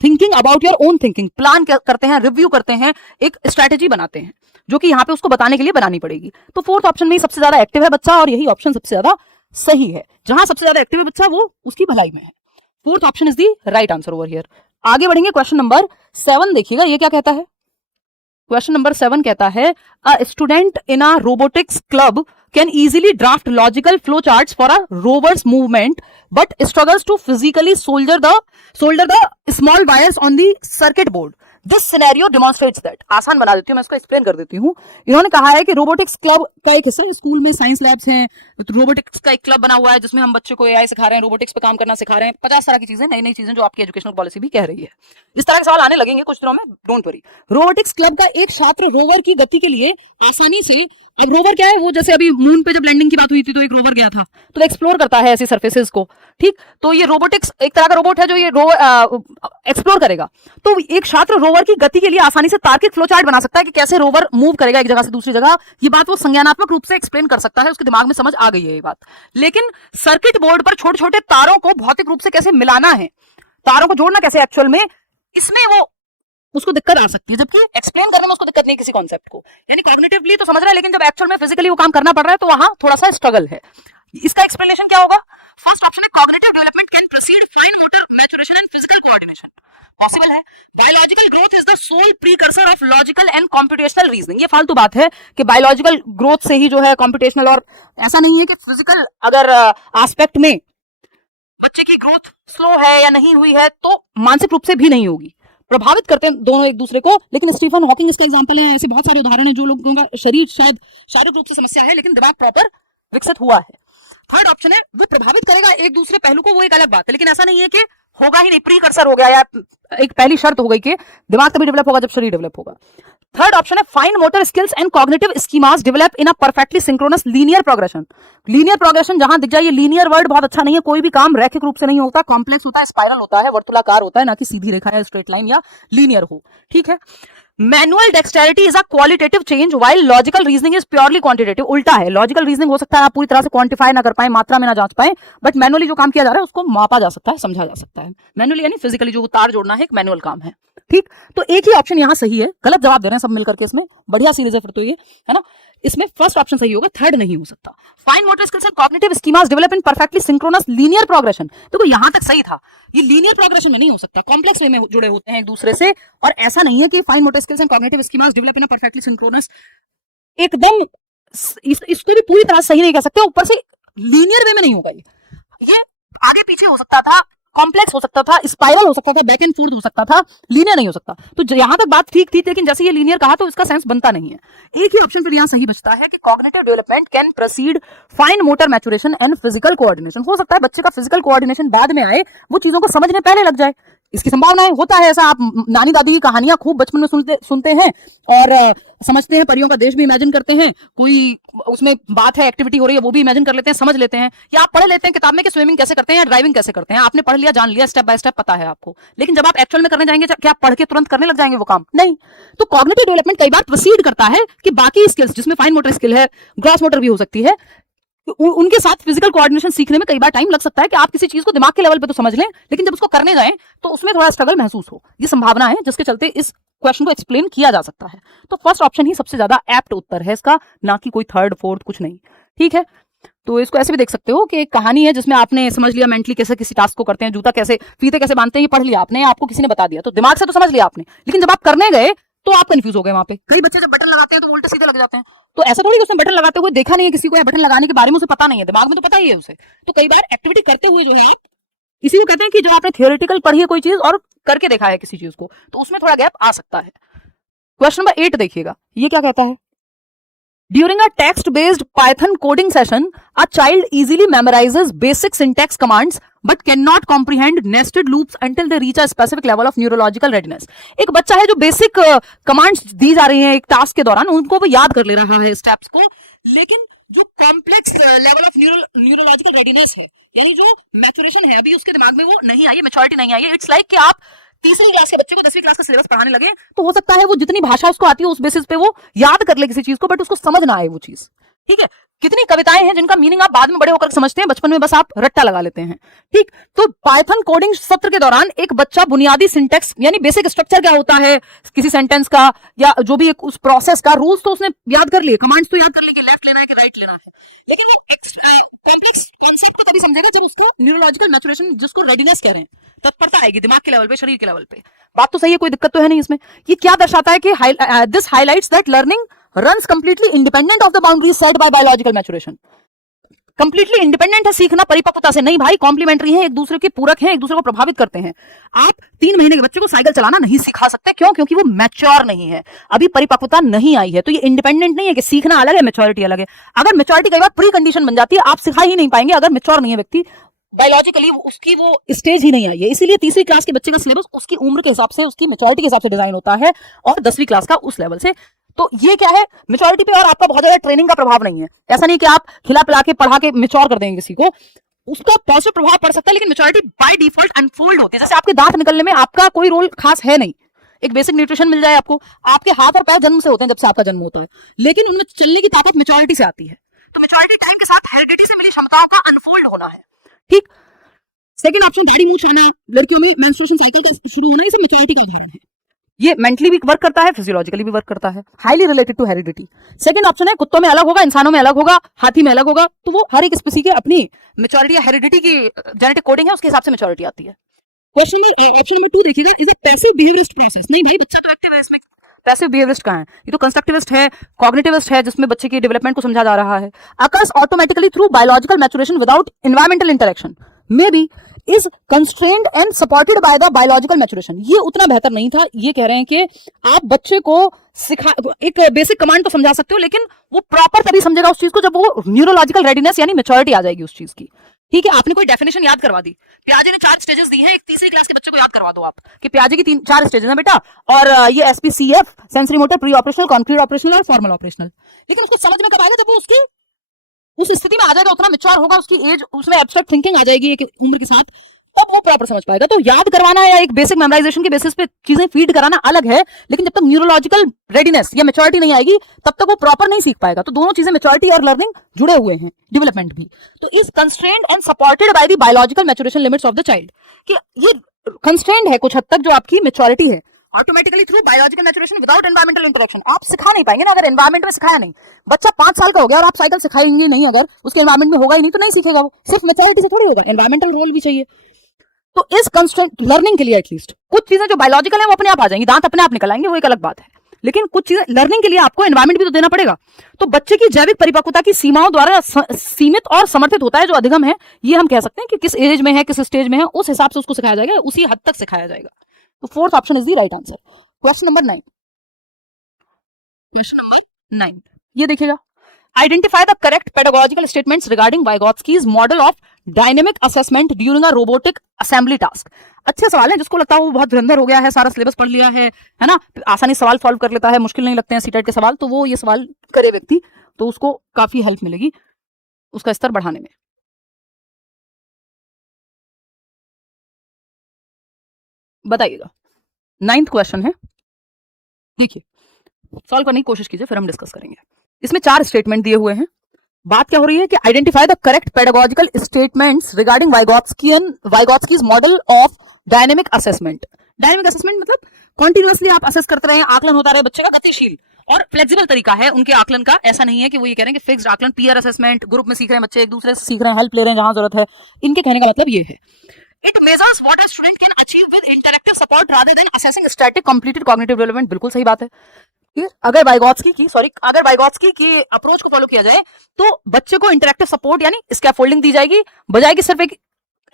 thinking about your own thinking, plan करते हैं, रिव्यू करते हैं, एक स्ट्रैटेजी बनाते हैं जो कि यहाँ पे उसको बताने के लिए बनानी पड़ेगी। तो फोर्थ ऑप्शन में सबसे ज्यादा एक्टिव है बच्चा, और यही ऑप्शन सबसे ज्यादा सही है। जहां सबसे ज्यादा एक्टिव है बच्चा वो उसकी भलाई में है। Fourth option is the right answer over here. आगे बढ़ेंगे, क्वेश्चन नंबर 7 देखिएगा, ये क्या कहता है। क्वेश्चन नंबर 7 कहता है, a student in a robotics club can easily draft logical flowcharts for a rover's movement but struggles to physically solder the small wires on the circuit board. This scenario demonstrates that. आसान बना देती हूँ मैं, इसको explain कर देती हूँ। इन्होंने कहा है कि रोबोटिक्स क्लब का एक हिस्सा, स्कूल में साइंस लैब्स हैं, तो रोबोटिक्स का एक क्लब बना हुआ है जिसमें हम बच्चे को एआई सिखा रहे हैं, रोबोटिक्स पे काम करना सिखा रहे हैं, 50 तरह की चीजें, नई नई चीजें जो आपकी एजुकेशनल पॉलिसी भी कह रही है। इस तरह के सवाल आने लगेंगे कुछ दिनों में, डोंट वरी। रोबोटिक्स क्लब का एक छात्र रोवर की गति के लिए आसानी से, अब रोवर क्या है, वो जैसे अभी मून पे जब लैंडिंग की बात हुई थी तो एक रोवर गया था, तो एक्सप्लोर करता है ऐसी सरफेसेस को, ठीक। तो ये रोबोटिक्स एक तरह का रोबोट है जो ये एक्सप्लोर करेगा। तो एक छात्र रोवर की गति के लिए आसानी से तार्किक फ्लो चार्ट बना सकता है कि कैसे रोवर मूव करेगा एक जगह से दूसरी जगह। ये बात वो संज्ञानात्मक रूप से एक्सप्लेन कर सकता है, उसके दिमाग में समझ आ गई है ये बात। लेकिन सर्किट बोर्ड पर छोटे छोटे तारों को भौतिक रूप से कैसे मिलाना है, तारों को जोड़ना कैसे एक्चुअल में, इसमें वो उसको दिक्कत आ सकती है, जबकि एक्सप्लेन करने में उसको दिक्कत नहीं किसी कॉन्सेप्ट को, यानी कॉग्निटिवली तो समझ रहा है, लेकिन जब एक्चुअल में फिजिकली वो काम करना पड़ रहा है तो वहां थोड़ा सा स्ट्रगल है। इसका एक्सप्लेनेशन क्या होगा? फर्स्ट ऑप्शन है, cognitive development can proceed fine motor maturation and physical coordination. Possible है। Biological growth is the sole precursor of logical and computational reasoning. ये फालतू बात है कि बायोलॉजिकल ग्रोथ से ही जो है कंप्यूटेशनल, और ऐसा नहीं है कि फिजिकल अगर एस्पेक्ट में बच्चे की ग्रोथ स्लो है या नहीं हुई है तो मानसिक रूप से भी नहीं होगी। प्रभावित करते हैं दोनों एक दूसरे को, लेकिन स्टीफन हॉकिंग इसका एग्जांपल है। ऐसे बहुत सारे उदाहरण हैं जो लोगों का शरीर शायद शारीरिक रूप से समस्या है लेकिन दिमाग प्रॉपर विकसित हुआ है। थर्ड ऑप्शन है, वो प्रभावित करेगा एक दूसरे पहलू को, वो एक अलग बात है, लेकिन ऐसा नहीं है कि होगा ही नहीं, प्रीकर्सर हो गया, या एक पहली शर्त हो गई कि दिमाग तभी डेवलप होगा जब शरीर डेवलप होगा। थर्ड ऑप्शन है, fine motor skills and cognitive schemas develop in a perfectly synchronous linear progression. Linear progression जहां दिख जाए, ये लीनियर वर्ड बहुत अच्छा नहीं है, कोई भी काम रैखिक रूप से नहीं होता, कॉम्प्लेक्स होता है, स्पाइरल होता है, वर्तुलाकार होता है, ना कि सीधी रेखा या स्ट्रेट लाइन या लीनियर हो, ठीक है। Manual dexterity is a qualitative change while logical reasoning is purely quantitative. उल्टा है, लॉजिकल रीजनिंग हो सकता है आप पूरी तरह से क्वांटिफाई ना कर पाए, मात्रा में ना जांच पाए, बट मैनुअली जो काम किया जा रहा है उसको मापा जा सकता है, समझा जा सकता है। मैनुअली यानी फिजिकली जो तार जोड़ना है, एक मैनुअल काम है, ठीक। तो एक ही ऑप्शन यहां सही है, गलत जवाब दे रहे हैं सब मिलकर के, इसमें बढ़िया सीरीज है फिर तो ये, है ना। इसमें फर्स्ट ऑप्शन सही होगा, थर्ड नहीं हो सकता। Fine motor skills and cognitive schemas develop in perfectly synchronous linear progression. देखो यहां तक सही था, ये लीनियर प्रोग्रेशन में नहीं हो सकता, कॉम्प्लेक्स वे में जुड़े होते हैं एक दूसरे से, और ऐसा नहीं है कि fine motor skills and cognitive schemas develop in perfectly synchronous, एकदम इसको भी पूरी तरह सही नहीं कह सकते, ऊपर से लीनियर वे में नहीं होगा ये आगे पीछे हो सकता था, कॉम्प्लेक्स हो सकता था, स्पाइरल हो सकता था, बैक एंड फोर्थ हो सकता था, लीनियर नहीं हो सकता। तो यहां तक बात ठीक थी, लेकिन जैसे ये लीनियर कहा तो इसका सेंस बनता नहीं है। एक ही ऑप्शन फिर यहां सही बचता है कि cognitive development can proceed fine motor maturation and physical coordination. हो सकता है बच्चे का फिजिकल कोऑर्डिनेशन बाद में आए, वो चीजों को समझने पहले लग जाए, इसकी संभावना है, होता है ऐसा। आप नानी दादी की कहानियां खूब बचपन में सुनते हैं और समझते हैं, परियों का देश भी इमेजिन करते हैं, कोई उसमें बात है, एक्टिविटी हो रही है, वो भी इमेजिन कर लेते हैं, समझ लेते हैं, या आप पढ़ लेते हैं किताब में कि स्विमिंग कैसे करते हैं या ड्राइविंग कैसे करते हैं, आपने पढ़ लिया, जान लिया, स्टेप बाय स्टेप पता है आपको, लेकिन जब आप एक्चुअल में करने जाएंगे क्या आप पढ़ के तुरंत करने लग जाएंगे वो काम? नहीं। तो कॉग्निटिव डेवलपमेंट कई बार प्रोसीड करता है कि बाकी स्किल्स जिसमें फाइन मोटर स्किल है, ग्रॉस मोटर भी हो सकती है, तो उनके साथ फिजिकल कोऑर्डिनेशन सीखने में कई बार टाइम लग सकता है कि आप किसी चीज को दिमाग के लेवल पे तो समझ लें, लेकिन जब उसको करने जाएं तो उसमें थोड़ा स्ट्रगल महसूस हो, ये संभावना है जिसके चलते इस क्वेश्चन को एक्सप्लेन किया जा सकता है। तो फर्स्ट ऑप्शन ही सबसे ज्यादा एप्ट उत्तर है इसका, ना कि कोई थर्ड फोर्थ कुछ नहीं, ठीक है। तो इसको ऐसे भी देख सकते हो कि एक कहानी है जिसमें आपने समझ लिया मेंटली कैसे किसी टास्क को करते हैं, जूता कैसे, फीते कैसे बांधते हैं, ये पढ़ लिया आपने, आपको किसी ने बता दिया, तो दिमाग से तो समझ लिया आपने, लेकिन जब आप करने गए तो आप कंफ्यूज हो गए। वहां पे कई बच्चे जब बटन लगाते हैं तो उल्टे सीधे लग जाते हैं, तो ऐसा थोड़ी कि उसने बटन लगाते हुए देखा नहीं है किसी को, या बटन लगाने के बारे में उसे पता नहीं है, दिमाग में तो पता ही है उसे। तो कई बार एक्टिविटी करते हुए जो है आप, इसी को कहते हैं कि जो आपने थियोरेटिकल पढ़ी है कोई चीज और करके देखा है किसी चीज को, तो उसमें थोड़ा गैप आ सकता है। क्वेश्चन नंबर 8 देखिएगा, ये क्या कहता है। During a text-based Python coding session, a child easily memorizes basic syntax commands but cannot comprehend nested loops until they reach a specific level of neurological readiness. एक बच्चा है जो बेसिक कमांड्स दी जा रही हैं एक टास्क के दौरान, उनको वो याद कर ले रहा है स्टेप्स को, लेकिन जो complex level of neurological readiness है, यानी जो मैच्योरेशन है अभी उसके दिमाग में वो नहीं आई है, मैच्योरिटी नहीं आई है। इट्स लाइक कि आप तीसरी क्लास के बच्चे को 10वीं क्लास का सिलेबस पढ़ाने लगे तो हो सकता है वो जितनी भाषा उसको आती है उस बेसिस पे वो याद कर ले किसी चीज को, बट उसको समझ ना आए वो चीज। ठीक है, कितनी कविताएं हैं जिनका मीनिंग आप बाद में बड़े होकर समझते हैं, बचपन में बस आप रट्टा लगा लेते हैं। ठीक, तो पाइथन कोडिंग सत्र के दौरान एक बच्चा बुनियादी सिंटेक्स यानी बेसिक स्ट्रक्चर क्या होता है किसी सेंटेंस का या जो भी एक उस प्रोसेस का रूल्स तो उसने याद कर लिए, कमांड्स तो याद कर लिए कि लेफ्ट लेना है कि राइट लेना है, लेकिन वो कॉम्प्लेक्स कॉन्सेप्ट को कभी समझेगा जब उसका न्यूरोलॉजिकल मैच्योरेशन, जिसको रेडीनेस कह रहे हैं, तत्परता आएगी दिमाग के लेवल पे, शरीर के लेवल पे। बात तो सही है, कोई दिक्कत तो है नहीं इसमें। ये क्या दर्शाता है कि this highlights that learning runs completely independent of the boundaries set by biological maturation। Completely independent है सीखना परिपक्वता से, नहीं भाई, कॉम्प्लीमेंट्री है, एक दूसरे के पूरक हैं, एक दूसरे को प्रभावित करते हैं। आप 3 महीने के बच्चे को साइकिल चलाना नहीं सिखा सकते, क्यों? क्योंकि वो मैच्योर नहीं है, अभी परिपक्वता नहीं आई है। तो ये इंडिपेंडेंट नहीं है कि सीखना अलग है मैच्योरिटी अलग है। अगर मैच्योरिटी कई बार प्री कंडीशन बन जाती है, आप सिखा ही नहीं पाएंगे अगर मैच्योर नहीं है व्यक्ति, बायोलॉजिकली उसकी वो स्टेज ही नहीं आई है। इसीलिए तीसरी क्लास के बच्चे का सिलेबस उसकी उम्र के हिसाब से, उसकी मैच्योरिटी के हिसाब से डिजाइन होता है, और 10वीं क्लास का उस लेवल से। तो ये क्या है, मैच्योरिटी पे और आपका बहुत ज्यादा ट्रेनिंग का प्रभाव नहीं है। ऐसा नहीं कि आप खिला पिला के पढ़ा के मैच्योर कर देंगे किसी को, उसका पॉजिटिव प्रभाव पड़ सकता है, लेकिन मैच्योरिटी बाय डिफॉल्ट अनफोल्ड होती है। जैसे आपके दांत निकलने में आपका कोई रोल खास है नहीं, एक बेसिक न्यूट्रिशन मिल जाए आपको, आपके हाथ और पैर जन्म से होते हैं, जब से आपका जन्म होता है, लेकिन उनमें चलने की ताकत मैच्योरिटी से आती है। तो मैच्योरिटी टाइम के साथ हेरिडिटी से मिली क्षमताओं का अनफोल्ड होना है। ठीक, सेकंड ऑप्शन, दाढ़ी मूंछ आना, लड़कियों में मेंस्ट्रुएशन साइकिल का शुरू होना, इसे मैच्योरिटी का उदाहरण है। ये मेंटली भी वर्क करता है, फिजियोलॉजिकली भी वर्क करता है, highly related to heredity. Second option है, कुत्तों में अलग होगा, इंसानों में अलग होगा, हाथी में अलग होगा, तो वो हर एक स्पीसी के अपनी मैच्योरिटी या हेरिडिटी की जेनेटिक कोडिंग है, उसके हिसाब से मैच्योरिटी आती है। क्वेश्चन ऑप्शन नंबर 2 देखिएगा, is a passive behaviourist process. नहीं भाई, बच्चा तो एक्टिव है, इसमें पैसिव बिहेवियरिस्ट कहां है? ये तो कंस्ट्रक्टिविस्ट है, कॉग्निटिविस्ट है, जिसमें बच्चे की डेवलपमेंट को समझा जा रहा है। Occurs automatically through biological maturation without environmental interaction, maybe is constrained and supported by the biological maturation. ये उतना बेहतर नहीं था। ये कह रहे हैं कि आप बच्चे को एक बेसिक कमांड तो समझा सकते हो, लेकिन वो प्रॉपर तभी समझेगा उस चीज को जब वो न्यूरोलॉजिकल रेडीनेस यानी मैच्योरिटी आ जाएगी उस चीज की। ठीक है, आपने कोई डेफिनेशन याद करवा दी, पियाजे ने 4 स्टेजेस दी हैं, एक तीसरी क्लास के बच्चे को याद करवा दो आप कि पियाजे की 4 स्टेजेस हैं बेटा, और ये SPCF, sensory motor, pre operational, concrete operational और फॉर्मल ऑपरेशनल। लेकिन उसको समझ में कब आएगा? जब वो उसकी उस स्थिति में आ जाएगा, उतना मैच्योर होगा, उसकी एज, उसमें एब्स्ट्रैक्ट थिंकिंग आ जाएगी एक उम्र के साथ, तब वो प्रॉपर समझ पाएगा। तो याद करवाना या एक बेसिक मेमोराइजेशन के बेसिस पे चीजें फीड कराना अलग है, लेकिन जब तक न्यूरोलॉजिकल रेडीनेस या मैच्योरिटी नहीं आएगी तब तक वो प्रॉपर नहीं सीख पाएगा। तो दोनों चीजें, मैच्योरिटी और लर्निंग, जुड़े हुए हैं, डेवलपमेंट भी। तो is constrained and supported by the biological maturation limits of the child, कि ये कंस्ट्रेन्ड है कुछ हद तक जो आपकी मैच्योरिटी है, automatically through biological maturation without environmental interaction. आप सिखा नहीं पाएंगे ना, अगर एनवायरमेंट में सिखाया नहीं। बच्चा 5 साल का हो गया और आप साइकिल सिखाएंगे नहीं, अगर उसके एनवायरमेंट में होगा ही नहीं तो नहीं सीखेगा वो। सिर्फ मैच्योरिटी से थोड़ी होगा, एनवायरमेंटल रोल भी चाहिए। तो इस कंस्ट्रेंट लर्निंग के लिए एटलीस्ट कुछ चीजें जो बायोलॉजिकल है वो अपने आप आ जाएंगी, दांत अपने आप निकल आएंगे, वो एक अलग बात है, लेकिन कुछ चीजें लर्निंग के लिए आपको एनवायरमेंट भी तो देना पड़ेगा। तो बच्चे की जैविक परिपक्वता की सीमाओं द्वारा सीमित और समर्थित होता है, जो अधिगम है, ये हम कह सकते हैं कि किस एज में है, किस स्टेज में है, उस हिसाब से उसको सिखाया जाएगा, उसी हद तक सिखाया जाएगा। तो fourth option is the right answer. Question number 9, question number 9 ये देखिएगा, identify the correct pedagogical statements regarding Vygotsky's model of dynamic assessment during a robotic assembly task. अच्छे सवाल है, जिसको लगता है वो बहुत धुरंधर हो गया है, सारा सिलेबस पढ़ लिया है ना, आसानी सवाल सॉल्व कर लेता है, मुश्किल नहीं लगते हैं सीटेट के सवाल, तो वो ये सवाल करे व्यक्ति तो उसको काफी हेल्प मिलेगी उसका स्तर बढ़ाने में। बताइएगा, 9th क्वेश्चन है, देखिए सॉल्व करने की कोशिश कीजिए, फिर हम डिस्कस करेंगे। इसमें 4 स्टेटमेंट दिए हुए हैं। बात क्या हो रही है कि identify the correct pedagogical statements regarding Vygotsky's model of dynamic assessment. Dynamic assessment मतलब कॉन्टिन्यूअसली आप असेस करते रहे, आकलन होता रहे, बच्चे का गतिशील और फ्लेक्सिबल तरीका है उनके आकलन का। ऐसा नहीं है कि वो ये कह रहे हैं कि फिक्स्ड आकलन, पीयर असेसमेंट, ग्रुप में सीख रहे हैं बच्चे, एक दूसरे से सीख रहे हैं, हेल्प ले रहे हैं जहां जरूरत है। इनके कहने का मतलब ये है, it measures what a student can achieve with interactive support rather than assessing static completed cognitive development. बिल्कुल सही बात है। अगर वाइगोत्स्की की अप्रोच को फॉलो किया जाए तो बच्चे को इंटरैक्टिव सपोर्ट यानी स्कैफोल्डिंग दी जाएगी, बजाय कि सिर्फ एक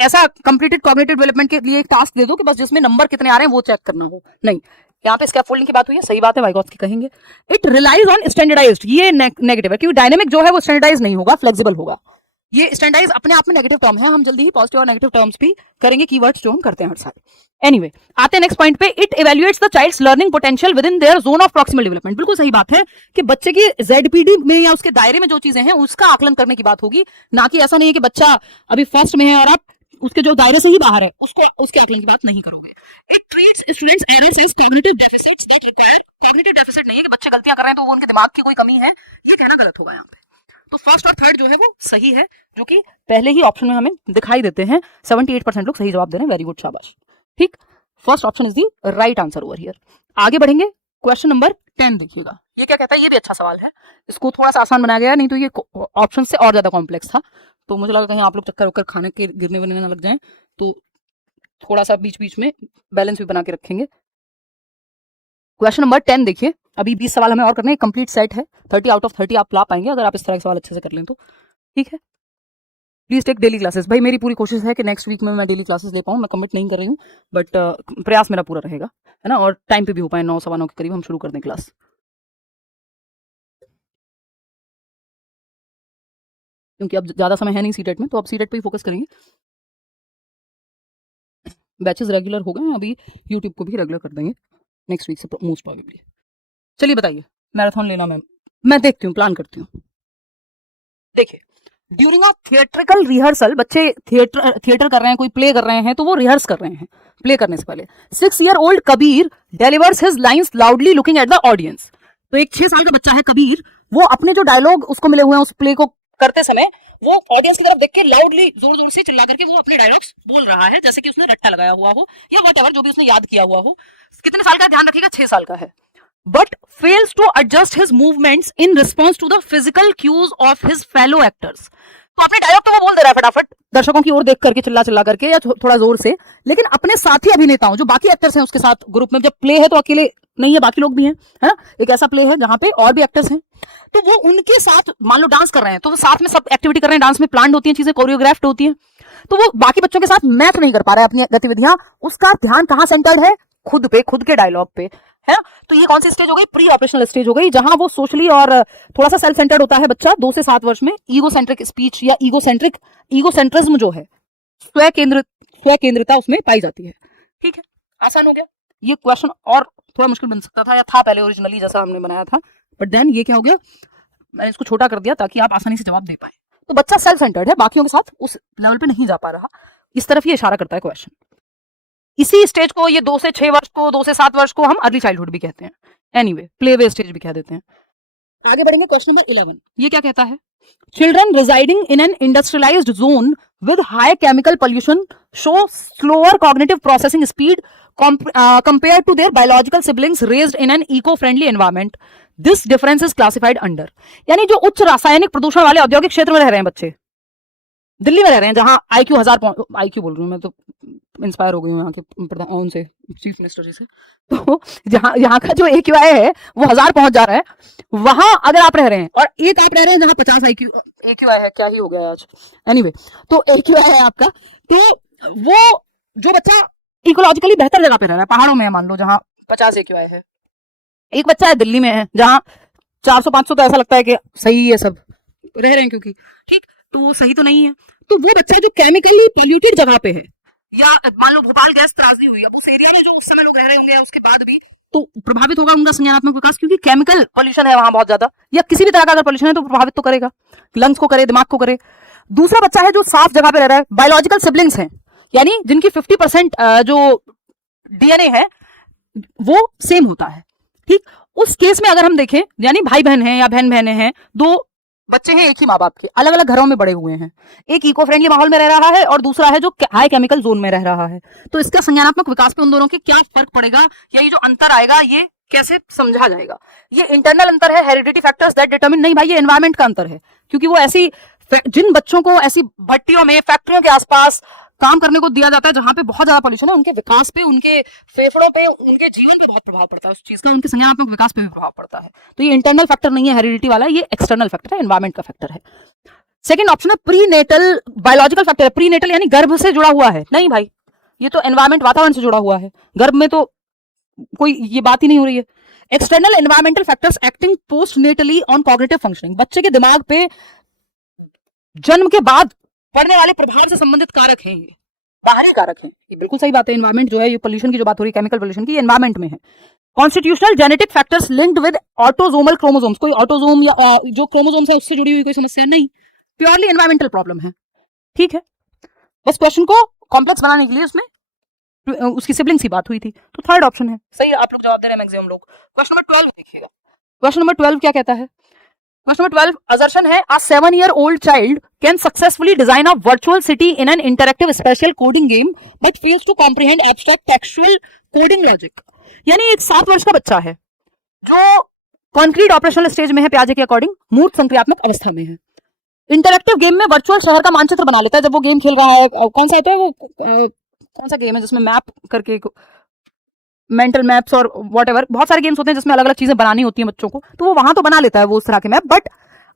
ऐसा कंप्लीटेड कॉग्निटिव डेवलपमेंट के लिए एक टास्क दे दो कि बस जिसमें नंबर कितने आ रहे हैं वो चेक करना हो। नहीं, यहाँ पे स्कैफोल्डिंग की बात हुई है, सही बात है, वाइगोत्स्की कहेंगे इट रिलाइज ऑन स्टैंडर्डाइज्ड। ये नेगेटिव है, क्योंकि डायनेमिक जो है वो स्टैंडर्डाइज नहीं होगा, फ्लेक्सिबल होगा। ये स्टैंडर्डाइज अपने आप में नेगेटिव टर्म है, हम जल्दी ही पॉजिटिव और नेगेटिव टर्म्स भी करेंगे, कीवर्ड्स जो हम करते हैं हर साल। एनीवे, आते हैं नेक्स्ट पॉइंट पे, it evaluates the child's learning potential within their zone of proximal development. बिल्कुल सही बात है कि बच्चे की ZPD में या उसके दायरे में जो चीजें हैं उसका आकलन करने की बात होगी, ना कि ऐसा नहीं है कि बच्चा अभी फर्स्ट में है और आप उसके जो दायरे से ही बाहर है उसको उसके आकलन की बात नहीं करोगे। It treats students errors as cognitive deficits that require, cognitive deficit नहीं है कि बच्चे गलतियां कर रहे हैं तो वो उनके दिमाग की कोई कमी है, ये कहना गलत होगा यहाँ पे। तो फर्स्ट और थर्ड जो है वो सही है, जो कि पहले ही ऑप्शन में हमें दिखाई देते हैं। 78% लोग सही जवाब दे रहे हैं, वेरी गुड, शाबाश। ठीक, first option is the right answer over here. आगे बढ़ेंगे, क्वेश्चन नंबर 10 देखिएगा, ये क्या कहता है, ये भी अच्छा सवाल है, इसको थोड़ा सा आसान बनाया गया, नहीं तो ये ऑप्शन से और ज्यादा कॉम्प्लेक्स था, तो मुझे लगा कहीं आप लोग चक्कर वक्कर खाने के गिरने वरने ना लग जाएं, तो थोड़ा सा बीच बीच में बैलेंस भी बना के रखेंगे। क्वेश्चन नंबर 10 देखिए, अभी 20 सवाल हमें और करने हैं, कंप्लीट सेट है, 30 आउट ऑफ 30 आप ला पाएंगे अगर आप इस तरह के सवाल अच्छे से कर लें तो। ठीक है, प्लीज टेक डेली क्लासेस। भाई मेरी पूरी कोशिश है कि नेक्स्ट वीक में मैं डेली क्लासेस ले पाऊँ, मैं कमिट नहीं कर रही हूँ, बट प्रयास मेरा पूरा रहेगा, है ना, और टाइम पे भी हो पाए, 9 सवा 9 के करीब हम शुरू कर दें क्लास। क्योंकि अब ज्यादा समय है नहीं सीटेट में, तो अब सीटेट पे ही फोकस करेंगे। बैचेस रेगुलर हो गए हैं, अभी यूट्यूब को भी रेगुलर कर देंगे नेक्स्ट वीक से मोस्ट प्रोबेबली। चलिए बताइए, मैराथन लेना मैं देखती हूँ, प्लान करती हूँ। देखिए, ड्यूरिंग अ थिएट्रिकल रिहर्सल, बच्चे थिएटर कर रहे हैं, कोई प्ले कर रहे हैं, तो वो रिहर्स कर रहे हैं प्ले करने से पहले। 6 year old Kabir delivers his lines loudly looking at the audience. तो एक 6 साल का बच्चा है कबीर, वो अपने जो डायलॉग उसको मिले हुए हैं उस प्ले को करते समय, वो ऑडियंस की तरफ देख के लाउडली जोर जोर से चिल्ला करके वो अपने डायलॉग्स बोल रहा है, जैसे कि उसने रट्टा लगाया हुआ हो या व्हाटएवर जो भी उसने याद किया हुआ हो। कितने साल का ध्यान रखिएगा, 6 साल का है। But fails to adjust his movements in response to the physical cues of his fellow actors. तो अपने डायलॉग तो वो बोल दे रहा है फटाफट दर्शकों की ओर देख करके, चिल्ला चिल्ला करके या थोड़ा जोर से, लेकिन अपने साथी अभिनेताओं जो बाकी एक्टर्स हैं उसके साथ ग्रुप में, जब प्ले है तो अकेले नहीं है, बाकी लोग भी हैं, है ना, एक ऐसा प्ले है जहां पे और भी एक्टर्स हैं, तो वो उनके साथ मान लो डांस कर रहे हैं, तो वो साथ में सब एक्टिविटी कर रहे हैं, डांस में प्लान होती है चीजें, कोरियोग्राफ्ड होती है, तो वो बाकी बच्चों के साथ मैच नहीं कर पा रहा है अपनी गतिविधियां, उसका ध्यान कहां सेंटर्ड है, खुद पे, खुद के डायलॉग पे, है ना। तो ये कौन सी स्टेज हो गई, प्री ऑपरेशनल स्टेज हो गई, जहां वो सोशली और थोड़ा सा सेल्फ सेंटर्ड होता है बच्चा 2 से 7 वर्ष में। ईगोसेंट्रिक स्पीच या ईगोसेंट्रिज्म जो है, स्व केंद्रिता उसमें पाई जाती है। ठीक है, आसान हो गया ये क्वेश्चन, और थोड़ा मुश्किल बन सकता था या था पहले ओरिजिनली जैसा हमने बनाया था, बट देन ये क्या हो गया, मैंने इसको छोटा कर दिया ताकि आप आसानी से जवाब दे पाए। तो बच्चा सेल्फ सेंटर्ड है, बाकियों के साथ उस लेवल पे नहीं जा पा रहा, इस तरफ ये इशारा करता है क्वेश्चन। इसी स्टेज को, ये 2 से 6 वर्ष को, 2 से 7 वर्ष को हम अर्ली चाइल्डहुड भी कहते हैं, एनीवे प्ले वे स्टेज भी कह देते हैं। आगे बढ़ेंगे, क्वेश्चन नंबर 11, ये क्या कहता है, children residing in an industrialised zone with high chemical pollution show slower cognitive processing speed compared to their biological siblings raised in an eco-friendly environment. This difference is classified under. यानी जो उच्च रासायनिक प्रदूषण वाले औद्योगिक क्षेत्र में रह रहे हैं बच्चे, दिल्ली में रह रहे हैं, जहां IQ 1000 IQ बोल रही हूँ मैं, तो इंस्पायर हो गई हूँ यहाँ के उनसे, चीफ मिनिस्टर जी से, तो जहां यहाँ का जो AQI है वो 1000 पहुंच जा रहा है, वहां अगर आप रह रहे हैं, और एक आप रह रहे हैं जहां 50 AQI है, क्या ही हो गया आज, एनीवे तो AQI है आपका, तो वो जो बच्चा इकोलॉजिकली बेहतर जगह पे रह रहा है, पहाड़ों में है मान लो, जहां 50 AQI है, एक बच्चा है दिल्ली में है जहां 400-500, तो ऐसा लगता है कि सही है, सब रह रहे हैं क्योंकि, ठीक, तो वो सही तो नहीं है। तो वो बच्चा जो केमिकली पोल्यूटेड जगह पे है, या मान लो भोपाल गैस त्रासदी हुई, अब उस एरिया में जो उस समय लोग रह रहे होंगे या उसके बाद भी, तो प्रभावित होगा उनका संज्ञानात्मक विकास, क्योंकि केमिकल पोल्यूशन है वहां बहुत ज्यादा, या किसी भी तरह का अगर पोल्यूशन है तो प्रभावित तो करेगा, लंग्स को करे, दिमाग को करे। दूसरा बच्चा है जो साफ जगह पे रह रहा है, बायोलॉजिकल सिबलिंग्स हैं, यानी जिनकी 50% जो DNA है वो सेम होता है, ठीक, उस केस में अगर हम देखें, यानी भाई बहन हैं या बहन बहनें हैं, 2 बच्चे हैं एक ही माँ बाप के, अलग अलग घरों में बड़े हुए हैं, एक इको फ्रेंडली माहौल में रह रहा है और दूसरा है जो हाई केमिकल जोन में रह रहा है, तो इसका संज्ञानात्मक विकास पे उन दोनों के क्या फर्क पड़ेगा, या ये जो अंतर आएगा ये कैसे समझा जाएगा। ये इंटरनल अंतर है, हेरिडिटी फैक्टर्स दैट डिटरमिन, नहीं भाई ये एनवायरमेंट का अंतर है, क्योंकि वो ऐसी, जिन बच्चों को ऐसी भट्टियों में, फैक्ट्रियों के आसपास काम करने को दिया जाता है जहां पे बहुत ज्यादा पोल्यूशन है, उनके विकास पे, उनके फेफड़ों पे, उनके जीवन पे बहुत प्रभाव पड़ता है उस चीज का, उनके संज्ञानात्मक विकास पे भी प्रभाव पड़ता है। तो ये इंटरनल फैक्टर नहीं है हेरिडिटी वाला, ये एक्सटर्नल फैक्टर है, एनवायरमेंट का फैक्टर है। सेकंड ऑप्शन है प्रीनेटल बायोलॉजिकल फैक्टर है, प्रीनेटल यानी गर्भ से जुड़ा हुआ है, नहीं भाई ये तो एनवायरमेंट, वातावरण से जुड़ा हुआ है, गर्भ में तो कोई ये बात ही नहीं हो रही है। External environmental factors acting postnatally on cognitive functioning, बच्चे के दिमाग पे जन्म के बाद पड़ने वाले प्रभाव से संबंधित कारक हैं, ये बाहरी कारक हैं, ये बिल्कुल सही बात है। एनवायरमेंट जो है, ये पोल्यूशन की जो बात हो रही है, केमिकल पोल्यूशन की, एनवायरमेंट में है। Constitutional genetic factors linked with autosomal chromosomes, कोई ऑटोसोम या जो क्रोमोसोम्स है उससे जुड़ी हुई कोई समस्या नहीं, प्योरली एनवायरमेंटल प्रॉब्लम है, ठीक है। बस क्वेश्चन को कॉम्प्लेक्स बनाने के लिए उसमें उसकी सिबलिंग्स की बात हुई थी, तो थर्ड ऑप्शन है सही है। आप लोग जवाब दे रहे हैं मैक्सिमम लोग। क्वेश्चन नंबर 12 देखिएगा। क्वेश्चन नंबर 12 क्या कहता है? क्वेश्चन नंबर 12 assertion है a 7-year-old child can successfully design a virtual city in an interactive spatial coding game but fails to comprehend abstract textual coding logic। यानी एक 7 वर्ष का बच्चा है जो कॉन्क्रीट ऑपरेशनल स्टेज में है, प्याजे के अकॉर्डिंग मूर्त संक्रियात्मक अवस्था में है, इंटरेक्टिव गेम में वर्चुअल शहर का मानचित्र बना लेता है जब वो गेम खेल रहा है। कौन सा होता है वो, कौन सा गेम है जिसमें मैप करके मेंटल मैप्स और व्हाटएवर, बहुत सारे गेम्स होते हैं जिसमें अलग अलग चीजें बनानी होती हैं बच्चों को, तो वो वहां तो बना लेता है वो उस तरह के मैप, बट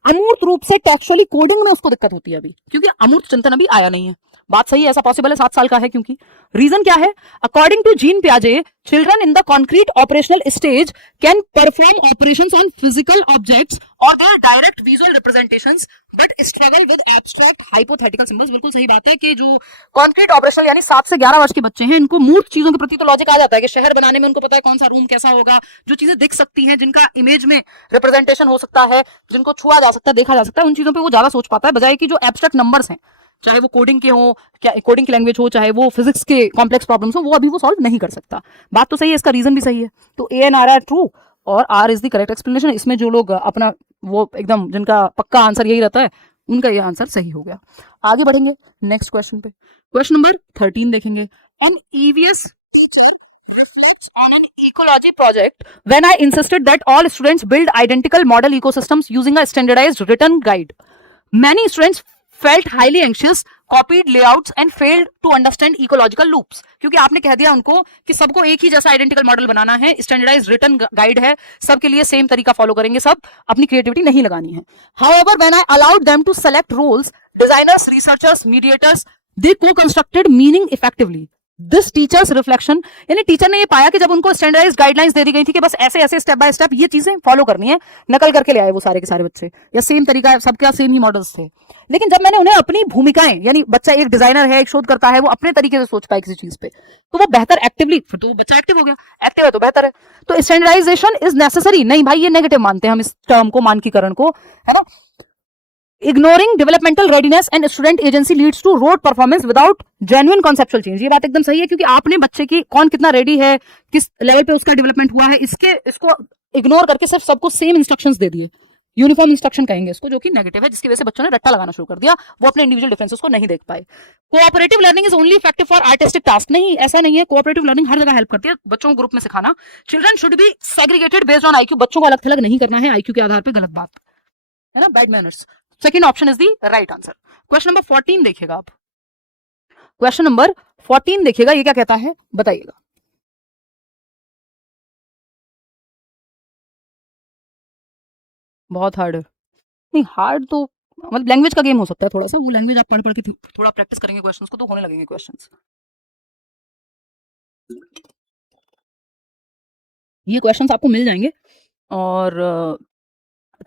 अमूर्त रूप से टेक्सुअली कोडिंग में उसको दिक्कत होती है अभी, क्योंकि अमूर्त चिंतन अभी आया नहीं है। बात सही है, ऐसा पॉसिबल है, 7 साल का है, क्योंकि रीजन क्या है? अकॉर्डिंग टू जीन पियाजे children in the concrete operational stage can perform operations on physical objects और their direct visual representations but struggle with abstract hypothetical symbols. बिल्कुल सही बात है कि जो कॉन्क्रीट ऑपरेशनल यानी 7 से 11 वर्ष के बच्चे हैं, इनको मूर्त चीजों के प्रति तो लॉजिक आ जाता है कि शहर बनाने में उनको पता है कौन सा रूम कैसा होगा, जो चीजें दिख सकती हैं, जिनका इमेज में रिप्रेजेंटेशन हो सकता है, जिनको छुआ जा सकता है, देखा जा सकता है, उन चीजों पे वो ज्यादा सोच पाता है, बजाय कि जो एब्स्ट्रैक्ट नंबर्स हैं, चाहे वो कोडिंग के हो, क्या कोडिंग की लैंग्वेज हो, चाहे वो फिजिक्स के कॉम्प्लेक्स प्रॉब्लम्स हो, वो अभी वो सॉल्व नहीं कर सकता। बात तो सही है, इसका रीजन भी सही है, तो A and R are true और R is the correct explanation. इसमें जो लोग अपना वो एकदम जिनका पक्का आंसर यही रहता है, उनका ये आंसर सही हो गया। आगे बढ़ेंगे नेक्स्ट क्वेश्चन पे। क्वेश्चन नंबर 13 देखेंगे। On EVS on an ecology project when I insisted that all students build identical model ecosystems using a standardized written guide, many students felt highly anxious, copied layouts and failed to understand ecological loops। क्योंकि आपने कह दिया उनको कि सबको एक ही जैसा identical model बनाना है, स्टैंडर्डाइज्ड रिटन गाइड है, सबके लिए सेम तरीका फॉलो करेंगे, सब अपनी क्रिएटिविटी नहीं लगानी है। However, when I allowed them to select roles, designers, researchers, mediators, they co-constructed meaning effectively। This teachers reflection, यानी टीचर ने ये पाया कि जब उनको स्टैंडर्डाइज्ड गाइडलाइंस दे दी गई थी कि बस ऐसे ऐसे स्टेप बाय स्टेप ये चीजें फॉलो करनी है, नकल करके ले आए वो सारे के सारे बच्चे, या सेम तरीका सबका सेम ही मॉडल्स थे, लेकिन जब मैंने उन्हें अपनी भूमिकाएं, यानी बच्चा एक डिजाइनर है, एक शोध करता है, वो अपने तरीके से सोच पाए किसी चीज पे, तो वो बेहतर एक्टिवली, फिर तो वो बच्चा एक्टिव हो गया, एक्टिव है तो बेहतर है। तो स्टैंडर्डाइजेशन इज नेसेसरी नहीं भाई, ये नेगेटिव मानते हैं हम इस टर्म को, मानकीकरण को, है ना। Ignoring developmental readiness and student agency leads to rote performance without genuine conceptual change। ये बात एकदम सही है, क्योंकि आपने बच्चे की कौन कितना रेडी है, किस लेवल पे उसका डेवलपमेंट हुआ है, इसको इग्नोर करके सिर्फ सबको सेम इंस्ट्रक्शंस दे दिए, यूनिफॉर्म इंस्ट्रक्शन कहेंगे इसको, जो कि नेगेटिव है, जिसकी वजह से बच्चों ने रट्टा लगाना शुरू कर दिया, वो अपने इंडिविजुअल डिफरेंसेस को नहीं देख पाए। Cooperative learning is only effective for artistic task, नहीं ऐसा नहीं है, कोऑपरेटिव लर्निंग हर जगह हेल्प करती है बच्चों को ग्रुप में सिखाना। Children should be segregated based on IQ, बच्चों को अलग थलग नहीं करना है आईक्यू के आधार पर, गलत बात है ना, bad manners. Second option is the right answer. Question number 14 देखिएगा आप, क्वेश्चन नंबर 14 देखिएगा, ये क्या कहता है बताइएगा। बहुत हार्ड है, नहीं हार्ड तो मतलब लैंग्वेज का गेम हो सकता है थोड़ा सा, वो लैंग्वेज आप पढ़ पढ़ के थोड़ा प्रैक्टिस करेंगे क्वेश्चंस को तो होने लगेंगे क्वेश्चंस। ये क्वेश्चंस आपको मिल जाएंगे और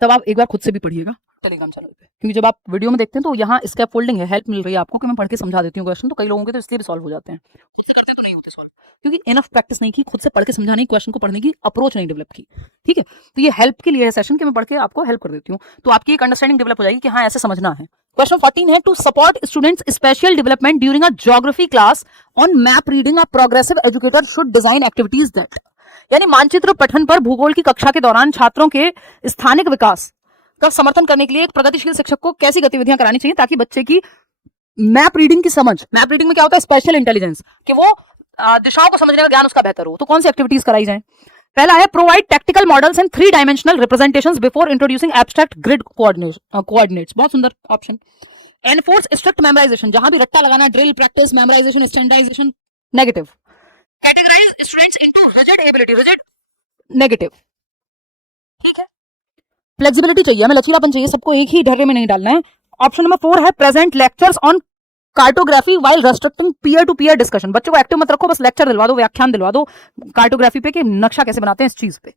तब आप एक बार खुद से भी पढ़िएगा टेलीग्राम चैनल पे, क्योंकि जब आप वीडियो में देखते हैं तो यहाँ स्टेप फोल्डिंग है, हेल्प मिल रही है आपको कि मैं पढ़ के समझा देती हूँ क्वेश्चन, तो कई लोगों के तो इसलिए भी सॉल्व हो जाते हैं, खुद से करते तो नहीं होते सॉल्व, क्योंकि इनफ प्रैक्टिस नहीं की, खुद से पढ़ के समझाने की, क्वेश्चन को पढ़ने की अप्रोच नहीं डेवलप की। ठीक है, तो ये हेल्प के लिए है सेशन कि मैं पढ़ के आपको हेल्प कर देती हूँ, तो आपकी एक अंडरस्टैंडिंग डेवलप हो जाएगी कि हाँ ऐसे समझना है। क्वेश्चन 14 है, to support students spatial development during a geography class on map reading, a progressive educator should design activities that, यानी मानचित्र पठन पर भूगोल की कक्षा के दौरान छात्रों के स्थानिक विकास का समर्थन करने के लिए एक प्रगतिशील शिक्षक को कैसी गतिविधियां करानी चाहिए ताकि बच्चे की मैप रीडिंग की समझ, मैप रीडिंग में क्या होता है, स्पेशल इंटेलिजेंस, कि वो दिशाओं को समझने का ज्ञान उसका बेहतर हो, तो कौन सी एक्टिविटीज कराई जाए। पहला है provide tactical models and 3 dimensional representations before introducing abstract grid coordinates, बहुत सुंदर ऑप्शन। एनफोर्स स्ट्रिक्ट मेमोराइजेशन, जहां भी रट्टा लगाना, drill practice, memorisation, standardisation, negative. Categorise students into rigid ability, rigid negative. ठीक है, फ्लेक्सिबिलिटी चाहिए हमें, लचीलापन चाहिए, सबको एक ही ढर्रे में नहीं डालना है। ऑप्शन नंबर 4 है present lectures on cartography while restricting peer to peer discussion, बच्चों को एक्टिव मत रखो, बस लेक्चर दिलवा दो, व्याख्यान दिलवा दो कार्टोग्राफी पे कि नक्शा कैसे बनाते हैं इस चीज पे,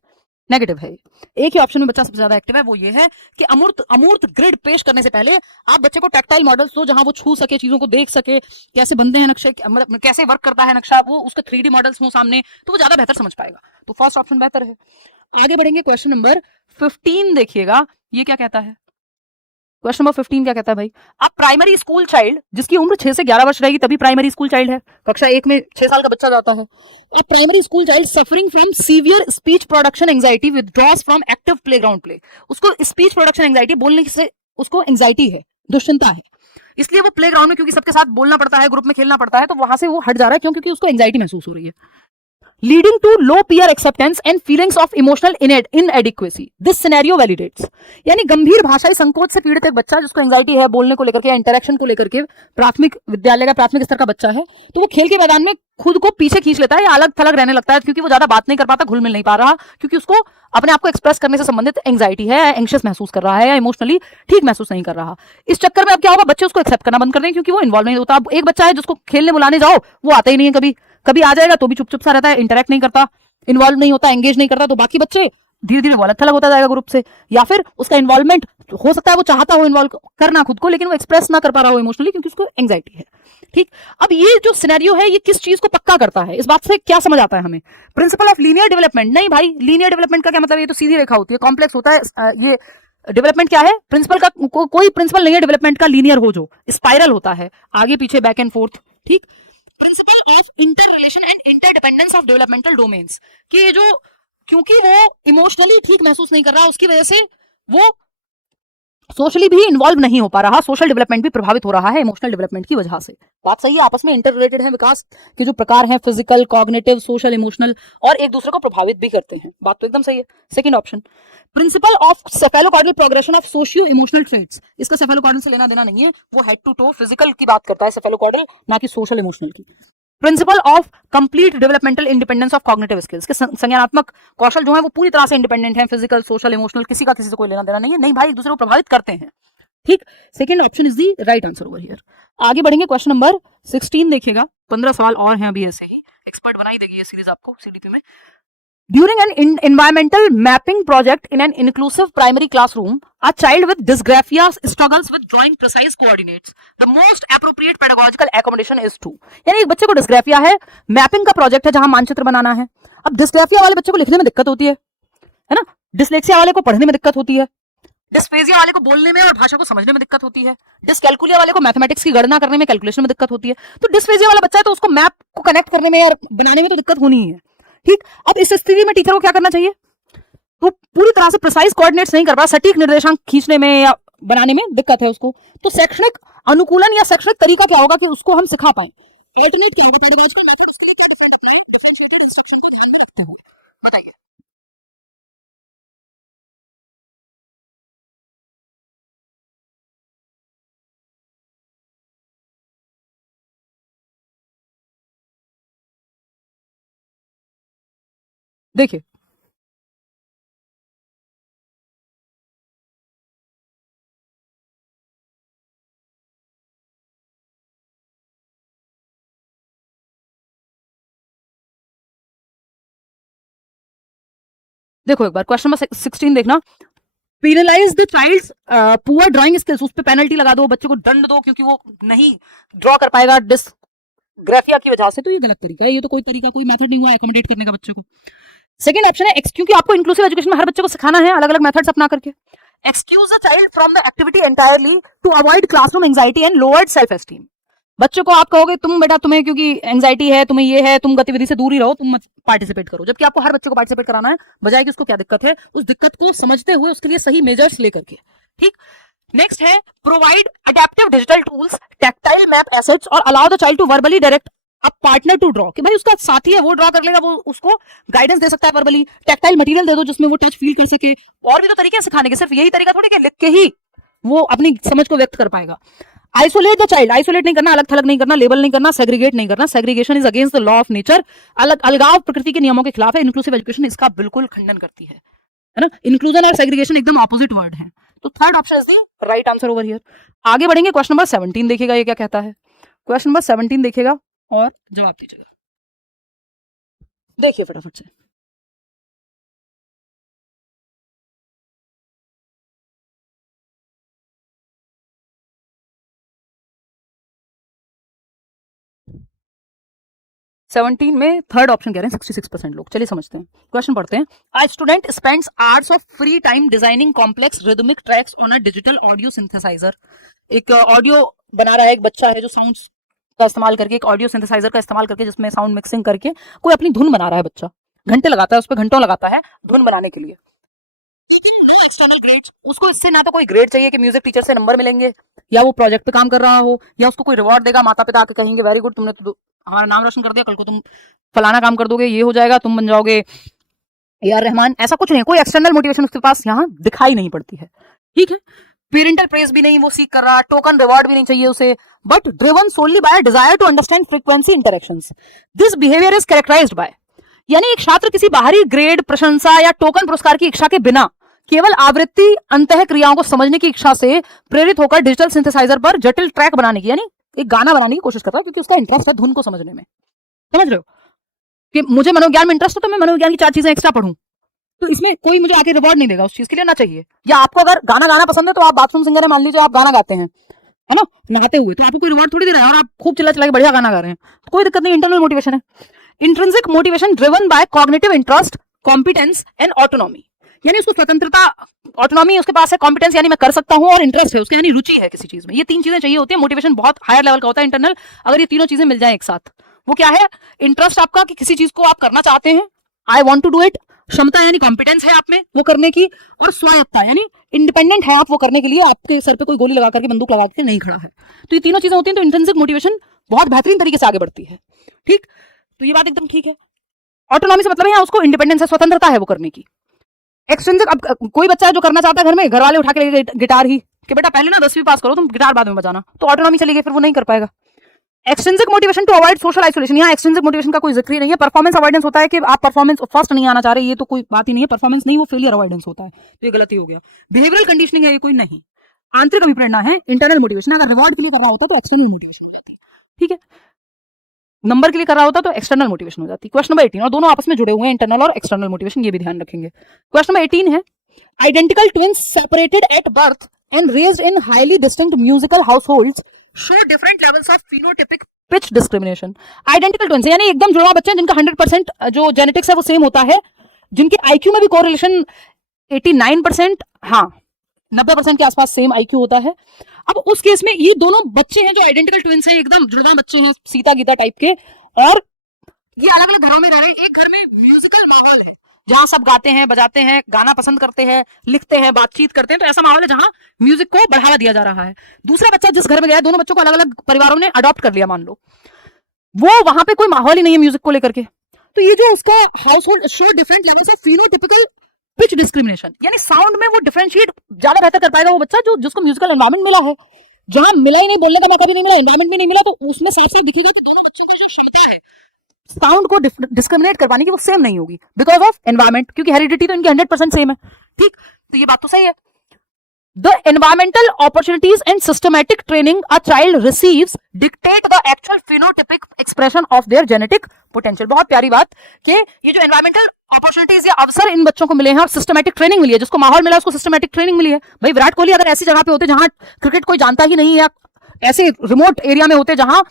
नेगेटिव है। एक ही ऑप्शन में बच्चा सबसे ज्यादा एक्टिव है, वो ये है कि अमूर्त ग्रिड पेश करने से पहले आप बच्चे को टैक्टाइल मॉडल्स दो जहां वो छू सके, चीजों को देख सके, कैसे बनते हैं नक्शे, मतलब कैसे वर्क करता है नक्शा, वो उसका 3D मॉडल्स हो सामने, तो वो ज्यादा बेहतर समझ पाएगा, तो फर्स्ट ऑप्शन बेहतर है। आगे बढ़ेंगे, क्वेश्चन नंबर 15 देखिएगा, ये क्या कहता है, क्वेश्चन नंबर 15 क्या कहता है भाई, अब प्राइमरी स्कूल चाइल्ड जिसकी उम्र 6 से 11 वर्ष रहेगी तभी प्राइमरी स्कूल चाइल्ड है, कक्षा 1 में 6 साल का बच्चा जाता है। अब primary school child suffering from severe speech production anxiety withdraws from active playground play, उसको स्पीच प्रोडक्शन एंजाइटी, बोलने से उसको एंजाइटी है, दुश्चिंता है, इसलिए वो प्लेग्राउंड में क्योंकि सबके साथ बोलना पड़ता है, ग्रुप में खेलना पड़ता है, तो वहां से वो हट जा रहा है, क्यों? क्योंकि उसको एंजाइटी महसूस हो रही है। leading to low peer acceptance and feelings of emotional inadequacy. This scenario validates, यानी गंभीर भाषाई संकोच से पीड़ित एक बच्चा जिसको एंजाइटी है बोलने को लेकर के, इंटरेक्शन को लेकर के, प्राथमिक विद्यालय का प्राथमिक स्तर का बच्चा है, तो वो खेल के मैदान में खुद को पीछे खींच लेता है या अलग थलग रहने लगता है, क्योंकि वो ज्यादा बात नहीं कर पाता, घुल मिल नहीं पा रहा, क्योंकि उसको अपने आप को एक्सप्रेस करने से संबंधित एंजाइटी है, एंग्शियस महसूस कर रहा है या इमोशनली ठीक महसूस नहीं कर रहा। इस चक्कर में अब क्या होगा, बच्चे उसको एक्सेप्ट करना बंद कर देंगे, क्योंकि वो इन्वॉल्व नहीं होता। अब एक बच्चा है जिसको खेलने बुलाने जाओ वो आता ही नहीं है, कभी कभी आ जाएगा तो भी चुप चुप सा रहता है, इंटरेक्ट नहीं करता, इन्वॉल्व नहीं होता, एंगेज नहीं करता, तो बाकी बच्चे धीरे धीरे वो अलग थलग होता जाएगा ग्रुप से, या फिर उसका इन्वॉल्वमेंट हो सकता है वो चाहता हो इन्वॉल्व करना खुद को, लेकिन वो एक्सप्रेस ना कर पा रहा हो इमोशनली, क्योंकि उसको एंग्जाइटी है। ठीक, अब ये जो सिनेरियो है ये किस चीज को पक्का करता है, इस बात से क्या समझ आता है हमें? Principle of linear development. नहीं भाई, लीनियर डेवलपमेंट का क्या मतलब, ये तो सीधी रेखा होती है, कॉम्प्लेक्स होता है ये डेवलपमेंट क्या है, प्रिंसिपल का कोई प्रिंसिपल नहीं है डेवलपमेंट का लीनियर हो, जो स्पाइरल होता है, आगे पीछे बैक एंड फोर्थ। ठीक, principle of inter relation and interdependence of developmental domains, कि जो क्योंकि वो इमोशनली ठीक महसूस नहीं कर रहा, उसकी वजह से वो सोशली भी इन्वॉल्व नहीं हो पा रहा, सोशल डेवलपमेंट भी प्रभावित हो रहा है इमोशनल डेवलपमेंट की वजह से। बात सही है, आपस में इंटर रिलेटेड है, विकास के जो प्रकार हैं फिजिकल, कॉग्निटिव, सोशल, इमोशनल, और एक दूसरे को प्रभावित भी करते हैं, बात तो एकदम सही है। Second option, principle of cephalocaudal progression of socio emotional traits, इसका सेफेलोकॉर्डियल से लेना देना नहीं है, वो हेड टू टो फिजिकल की बात करता है सेफेलोकॉर्डियल, ना कि सोशल इमोशनल की। Principle of complete developmental independence of cognitive skills, के संज्ञानात्मक कौशल जो है वो पूरी तरह से इंडिपेंडेंट है, फिजिकल, सोशल, इमोशनल, किसी का किसी से कोई लेना देना नहीं है, नहीं भाई एक दूसरे को प्रभावित करते हैं। ठीक, second option is the right answer over here. आगे बढ़ेंगे, क्वेश्चन नंबर 16 देखिएगा, 15 सवाल और हैं अभी, ऐसे ही एक्सपर्ट बनाई देगी ये सीरीज आपको सीडीपी में। During an environmental mapping project in an inclusive primary classroom, a child with dysgraphia struggles with drawing precise coordinates. The most appropriate pedagogical accommodation is to, यानी एक बच्चे को डिस्ग्राफिया है, मैपिंग का प्रोजेक्ट है जहां मानचित्र बनाना है। अब डिस्ग्राफिया वाले बच्चे को लिखने में दिक्कत होती है ना, डिसलेक्सिया वाले को पढ़ने में दिक्कत होती है, डिस्फेजिया वाले को बोलने में और भाषा को समझने में दिक्कत होती है, डिसकैलकुलिया वाले को मैथमेटिक्स की गणना करने में, कैलकुलेशन में दिक्कत होती है। तो डिस्फेजिया वाला बच्चा है तो उसको मैप को कनेक्ट करने में और बनाने में तो दिक्कत होनी ही है। ठीक, अब इस स्थिति में टीचर को क्या करना चाहिए, तो पूरी तरह से प्रिसाइज कोऑर्डिनेट्स नहीं कर पा, सटीक निर्देशांक खींचने में या बनाने में दिक्कत है उसको, तो शैक्षणिक अनुकूलन या शैक्षणिक तरीका क्या होगा कि उसको हम सिखा पाए, अल्टरनेट क्या होगा, पेडागोजिकल मेथड, उसके लिए क्या डिफरेंशिएटेड इंस्ट्रक्शन को ध्यान में रखते हैं, बताइए। देखिए, देखो एक बार क्वेश्चन नंबर 16 देखना, penalise the child's poor drawing skills, उस पे पेनल्टी लगा दो, बच्चे को दंड दो क्योंकि वो नहीं ड्रॉ कर पाएगा डिस्ग्राफिया की वजह से, तो ये गलत तरीका है, ये तो कोई तरीका, कोई मेथड नहीं हुआ एकोमोडेट करने का बच्चे को। सेकंड ऑप्शन है क्योंकि आपको इंक्लूसिव एजुकेशन में हर बच्चे को सिखाना है अलग अलग मेथड्स अपना करके, excuse the child from the activity entirely to avoid classroom anxiety and lowered self esteem. बच्चों को आप कहोगे तुम बेटा तुम्हें क्योंकि एंजाइटी है, तुम्हें ये है, तुम गतिविधि से दूर ही रहो, तुम मत पार्टिसिपेट करो, जबकि आपको हर बच्चे को पार्टिसिपेट कराना है, बजाय कि उसको क्या दिक्कत है, उस दिक्कत को समझते हुए उसके लिए सही मेजर्स लेकर के। ठीक, नेक्स्ट है provide adaptive digital tools, tactile map assets और allow the child to verbally direct a partner to draw, कि भाई उसका साथी है वो ड्रॉ कर लेगा, वो उसको गाइडेंस दे सकता है वर्बली, टैक्टाइल मटेरियल दे दो जिसमें वो टच फील कर सके, और भी तो तरीके हैं सिखाने के, सिर्फ यही तरीका थोड़ी कि लिख के ही वो अपनी समझ को व्यक्त कर पाएगा। आइसोलेट द चाइल्ड, आइसोलेट नहीं करना, अलग थलग नहीं करना, लेबल नहीं करना, सेग्रीगेट नहीं करना, segregation is against the law of nature, अलग अलगाव प्रकृति के नियमों के खिलाफ है, इंक्लूसिव एजुकेशन इसका बिल्कुल खंडन करती है ना, इंक्लूजन और सेग्रीगेशन एकदम ऑपोजिट वर्ड है, तो third option is the right answer over here. आगे बढ़ेंगे, क्वेश्चन नंबर 17 देखिएगा, ये क्या कहता है, क्वेश्चन नंबर 17 देखिएगा और जवाब दीजिएगा, देखिए फटाफट से। 17 में थर्ड ऑप्शन कह रहे हैं 66% लोग। चलिए समझते हैं, क्वेश्चन पढ़ते हैं। A student spends hours of free time designing complex rhythmic tracks on a digital audio synthesiser. एक ऑडियो बना रहा है एक बच्चा है जो साउंड्स का इस्तेमाल करके, एक ऑडियो सिंथेसाइजर का इस्तेमाल करके, जिसमें साउंड मिक्सिंग करके कोई अपनी धुन बना रहा है। बच्चा घंटे लगाता है उस पर, घंटों लगाता है धुन बनाने के लिए। उसको इससे ना तो कोई ग्रेड चाहिए कि म्यूजिक टीचर से नंबर मिलेंगे, या वो प्रोजेक्ट पे काम कर रहा हो, या उसको कोई रिवॉर्ड देगा, माता पिता आके कहेंगे वेरी गुड तुमने तो हमारा नाम रोशन कर दिया, कल को तुम फलाना काम कर दोगे, ये हो जाएगा, तुम बन जाओगे यार रहमान। ऐसा कुछ नहीं, कोई एक्सटर्नल मोटिवेशन उसके पास यहाँ दिखाई नहीं पड़ती है। ठीक है, पेरेंटल प्रेज भी नहीं वो सीख कर रहा, टोकन रिवॉर्ड भी नहीं चाहिए उसे, but driven solely by desire to understand frequency interactions. This behaviour is characterized by, यानी एक छात्र किसी बाहरी ग्रेड, प्रशंसा या टोकन पुरस्कार की इच्छा के बिना केवल आवृत्ति अंतः क्रियाओं को समझने की इच्छा से प्रेरित होकर डिजिटल सिंथेसाइजर पर जटिल ट्रैक बनाने की, यानी एक गाना बनाने की कोशिश कर रहा है, क्योंकि उसका इंटरेस्ट है धुन को समझने में। समझ रहे हो कि मुझे मनोविज्ञान में इंटरेस्ट है तो मैं मनोविज्ञान की 4 चीजें एक्स्ट्रा पढ़ूं, तो इसमें कोई मुझे आके रिवॉर्ड नहीं देगा, उस चीज के लिए ना चाहिए। या आपको अगर गाना गाना पसंद है तो आप बाथरूम सिंगर है, मान लीजिए आप गाना गाते हैं, है ना, नहाते हुए, तो आपको कोई रिवॉर्ड थोड़ी दे रहा है, और आप खूब चिल्ला चिल्ला के बढ़िया गाना गा रहे हैं, तो कोई दिक्कत नहीं, इंटरनल मोटिवेशन है। Intrinsic motivation driven by cognitive interest, competence and autonomy, यानी उसको स्वतंत्रता, ऑटोनॉमी उसके पास है, कॉम्पिटेंस यानी मैं कर सकता हूं, और इंटरेस्ट है उसके यानी रुचि है किसी चीज में। ये 3 चीजें चाहिए होती है। मोटिवेशन बहुत हायर लेवल का होता है इंटरनल, अगर ये तीनों चीजें मिल जाए एक साथ। वो क्या है? इंटरेस्ट आपका कि किसी चीज को आप करना चाहते हैं, I want to do it, क्षमता यानी कॉम्पिटेंस है आप में वो करने की, और स्वायत्ता यानी इंडिपेंडेंट है आप वो करने के लिए, आपके सर पे कोई गोली लगा करके, बंदूक लगा के नहीं खड़ा है। तो ये तीनों चीजें होती हैं, तो इंट्रिंसिक मोटिवेशन बहुत बेहतरीन तरीके से आगे बढ़ती है। ठीक, तो ये बात एकदम ठीक है। ऑटोनॉमी से मतलब है उसको इंडिपेंडेंस है, स्वतंत्रता है वो करने की। एक्सट्रिंसिक, अब कोई बच्चा है जो करना चाहता है घर में, घर वाले उठा के ले गए गिटार ही कि बेटा पहले ना 10वीं पास करो, तुम गिटार बाद में बजाना, तो ऑटोनॉमी चली गई, फिर वो नहीं कर पाएगा। Extrinsic motivation to avoid social isolation, यहाँ एक्सट्रिंसिक मोटिवेशन का कोई जिक्र ही नहीं है। परफॉर्मेंस अवॉइडेंस होता है कि आप परफॉर्मेंस फर्स्ट नहीं आना चाह रहे, ये तो कोई बात ही नहीं है, परफॉर्मेंस नहीं, वो फेलियर अवॉइडेंस होता है, तो ये गलती हो गया। बिहेवियरल कंडीशनिंग है, ये कोई नहीं। आंतरिक अभिप्रेरणा है, इंटरनल मोटिवेशन। अगर रिवॉर्ड के लिए कर रहा होता तो एक्सटर्नल मोटिवेशन हो जाती है। ठीक है, नंबर के लिए कर रहा होता तो एक्सटर्नल मोटिवेशन हो जाती। क्वेश्चन नंबर 18, और दोनों आपस में जुड़े हुए हैं, इंटरनल और एक्सटर्नल मोटिवेशन, ये भी ध्यान रखेंगे। क्वेश्चन नंबर 18 है, identical twins separated at birth and raised in highly distinct musical households show different levels of phenotypic pitch discrimination. Identical twins यानी एकदम जुड़वा बच्चे जिनका 100% जो जेनेटिक्स है वो सेम होता है, जिनके आईक्यू में भी कोरिलेशन 89%, हाँ 90% के आसपास सेम आईक्यू होता है। अब उस केस में ये दोनों बच्चे हैं जो आइडेंटिकल ट्विन्स हैं, एकदम जुड़वा बच्चे हैं, सीता गीता टाइप के, और ये अलग अलग घरों में रह रहे हैं। एक घर में म्यूजिकल माहौल है जहां सब गाते हैं, बजाते हैं, गाना पसंद करते हैं, लिखते हैं, बातचीत करते हैं, तो ऐसा माहौल है जहां म्यूजिक को बढ़ावा दिया जा रहा है। दूसरा बच्चा जिस घर में गया, दोनों बच्चों को अलग अलग परिवारों ने अडॉप्ट कर लिया, मान लो, वो वहां पे कोई माहौल ही नहीं है म्यूजिक को लेकर के, तो ये जो उसका household show different levels of phenotypical pitch discrimination, यानी साउंड में वो डिफरेंशिएट ज्यादा बेहतर कर पाएगा वो बच्चा जो जिसको म्यूजिकल एनवायरमेंट मिला है। जहां मिला ही नहीं, बोलने का मौका भी नहीं मिला, एनवायरमेंट भी नहीं मिला, तो उसमें साफ साफ दिखेगा कि दोनों बच्चों की जो क्षमता है साउंड को डिस्क्रिमिनेट कर पाने की वो सेम नहीं होगी, बिकॉज ऑफ एनवायरमेंट, क्योंकि हेरिडिटी तो इनकी 100% सेम है। ठीक, तो ये बात तो सही है। The environmental opportunities and systematic training a child receives dictate the actual phenotypic expression of their genetic potential। बहुत प्यारी बात कि ये जो environmental opportunities या अवसर इन बच्चों को मिले हैं और systematic training मिली है, जिसको माहौल मिला उसको systematic training मिली है। भाई विराट कोहली अगर ऐसी जगह पे होते जहां क्रिकेट कोई जानता ही नहीं, या ऐसे रिमोट एरिया में होते जहां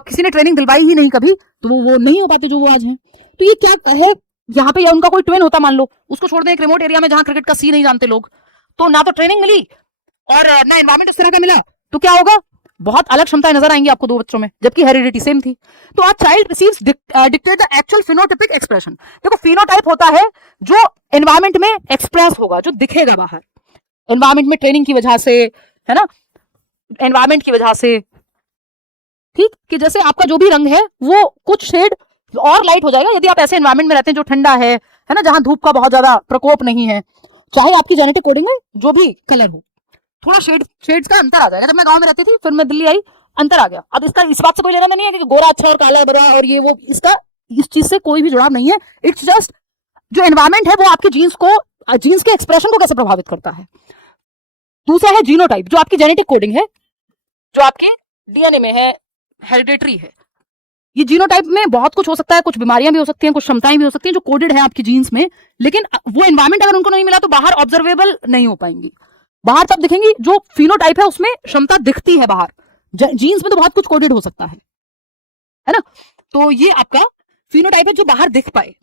किसी ने ट्रेनिंग दिलवाई ही नहीं कभी, तो वो नहीं हो पाते जो वो आज हैं। तो ये क्या है, यहाँ पे या उनका कोई ट्विन होता मान लो, उसको छोड़ दें एक रिमोट एरिया में जहां क्रिकेट का सी नहीं जानते लोग, तो ना तो ट्रेनिंग मिली और ना एनवायरमेंट उस तरह का मिला, तो क्या होगा, बहुत अलग क्षमताएं नजर आएंगी आपको दो बच्चों में, जबकि हेरिडिटी सेम थी। तो आज child receives dictate the actual phenotypic expression. देखो फिनोटाइप होता है जो एनवायरमेंट में एक्सप्रेस होगा, जो दिखेगा बाहर एनवायरमेंट में, ट्रेनिंग की वजह से, है ना, एनवायरमेंट की वजह से। ठीक, कि जैसे आपका जो भी रंग है वो कुछ शेड और लाइट हो जाएगा यदि आप ऐसे एनवायरमेंट में रहते हैं जो ठंडा है ना, जहां धूप का बहुत ज्यादा प्रकोप नहीं है, चाहे आपकी जेनेटिक कोडिंग में जो भी कलर हो, थोड़ा शेड्स का अंतर आ जाएगा। जब मैं गांव में रहती थी, फिर मैं दिल्ली आई, अंतर आ गया। अब इसका इस बात से कोई लेना नहीं है कि गोरा अच्छा और काला बुरा और ये वो, इसका इस चीज से कोई भी जुड़ाव नहीं है। इट्स जस्ट जो एनवायरमेंट है वो आपके जीन्स के एक्सप्रेशन को कैसे प्रभावित करता है। दूसरा है जीनोटाइप, जो आपकी जेनेटिक कोडिंग है, जो आपके डीएनए में है, हेरिडेटरी है। ये जीनोटाइप में बहुत कुछ हो सकता है, कुछ बीमारियां भी हो सकती हैं, कुछ क्षमताएं भी हो सकती हैं जो कोडेड है आपकी जीन्स में, लेकिन वो एनवायरमेंट अगर उनको नहीं मिला तो बाहर ऑब्जर्वेबल नहीं हो पाएंगी। बाहर तब दिखेंगी जो फिनोटाइप है उसमें क्षमता दिखती है बाहर, जीन्स में तो बहुत कुछ कोडेड हो सकता है ना। तो ये आपका फिनोटाइप है जो बाहर दिख पाए।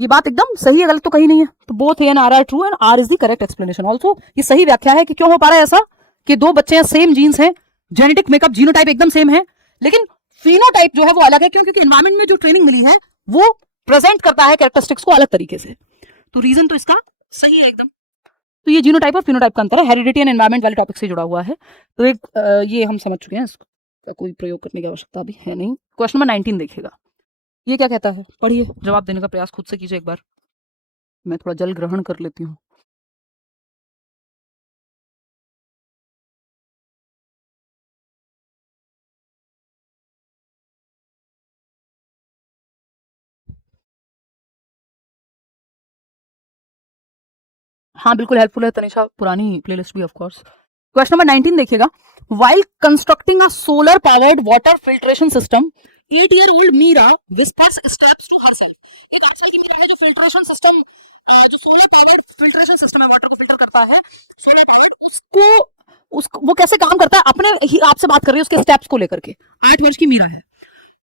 ये बात एकदम सही है, गलत तो कहीं नहीं है। तो both A and R are true and R is the correct explanation also. ये सही व्याख्या है कि क्यों हो पा रहा है ऐसा कि दो बच्चे हैं, सेम जीन्स हैं, जेनेटिक मेकअप जीनोटाइप एकदम सेम है, लेकिन फिनोटाइप जो है वो अलग है। क्यों? क्योंकि एनवायरमेंट में जो ट्रेनिंग मिली है वो प्रेजेंट करता है कैरेक्टरिस्टिक्स को अलग तरीके से। तो रीजन तो इसका सही है एकदम। तो ये जीनोटाइप और फिनोटाइप का अंतर है, हेरिडिटी एंड एनवायरमेंट वाले टॉपिक से जुड़ा हुआ है। तो एक ये हम समझ चुके हैं, इसका कोई प्रयोग करने की आवश्यकता भी है नहीं। क्वेश्चन नंबर 19 देखिएगा, ये क्या कहता है, पढ़िए, जवाब देने का प्रयास खुद से कीजिए एक बार। मैं थोड़ा जल ग्रहण कर लेती हूँ। हाँ बिल्कुल हेल्पफुल है तनिषा, पुरानी प्लेलिस्ट भी ऑफ कोर्स। क्वेश्चन नंबर 19 देखिएगा, while constructing a solar powered water filtration system 8-year-old Meera whispers steps to herself। एक 8 साल की मीरा है जो फिल्ट्रेशन सिस्टम, जो सोलर पावर्ड फिल्ट्रेशन सिस्टम है, वाटर को फिल्टर करता है, सोलर पावर्ड, उसको वो कैसे काम करता है अपने ही आपसे बात कर रही है उसके स्टेप्स को लेकर के। 8 वर्ष की मीरा है।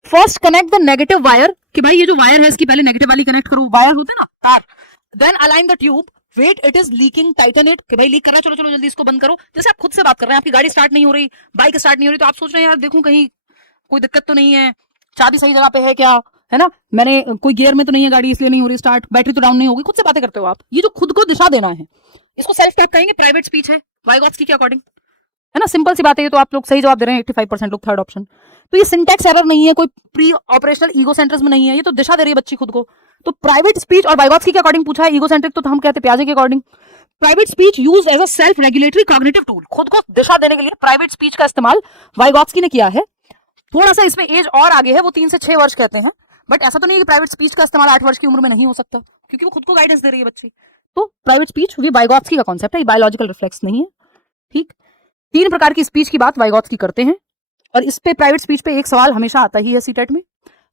First connect the negative wire, कि भाई ये जो वायर है इसकी पहले नेगेटिव वाली कनेक्ट करो, वायर होते हैं ना तार। Then align the tube, wait it is leaking, tighten it, कि भाई लीक कर रहा है, चलो चलो जल्दी इसको बंद करो। जैसे आप खुद से बात कर रहे हैं, आपकी गाड़ी स्टार्ट नहीं हो रही, बाइक स्टार्ट नहीं हो रही, तो आप सोच रहे हैं यार देखूं कहीं कोई दिक्कत तो नहीं है, चाबी सही जगह पे है क्या, है ना, मैंने कोई गियर में तो नहीं है गाड़ी इसलिए नहीं हो रही स्टार्ट, बैटरी तो डाउन नहीं होगी, खुद से बातें करते हो आप। ये जो खुद को दिशा देना है इसको सेल्फ टॉक कहेंगे, प्राइवेट स्पीच है वाइगॉट्स्की के अकॉर्डिंग, है ना, सिंपल सी बात है। तो आप लोग सही जवाब दे रहे हैं 85% लोग, थर्ड ऑप्शन। तो ये सिंटैक्स एरर नहीं है, कोई प्री ऑपरेशनल ईगो सेंट्रिज्म नहीं है, ये तो दिशा दे रही है बच्ची खुद को। तो प्राइवेट स्पीच, और वाइगॉट्स्की के अकॉर्डिंग पूछा है, ईगो सेंट्रिक तो हम कहते हैं पियाजे के according. Private speech used as a self regulatory cognitive tool, खुद को दिशा देने के लिए प्राइवेट स्पीच का इस्तेमाल वाइगॉट्स्की ने किया है। थोड़ा सा इसमें एज और आगे है, वो 3 से 6 वर्ष कहते हैं, बट ऐसा तो नहीं है कि प्राइवेट स्पीच का इस्तेमाल 8 वर्ष की उम्र में नहीं हो सकता, क्योंकि वो खुद को गाइडेंस दे रही है बच्ची। तो प्राइवेट स्पीच ये वाइगॉट्स्की का कॉन्सेप्ट है, ये बायोलॉजिकल रिफ्लेक्स नहीं है। ठीक, 3 प्रकार की स्पीच की बात वाइगॉट्स्की करते हैं, और इस पे प्राइवेट स्पीच पे एक सवाल हमेशा आता ही है सीटेट में।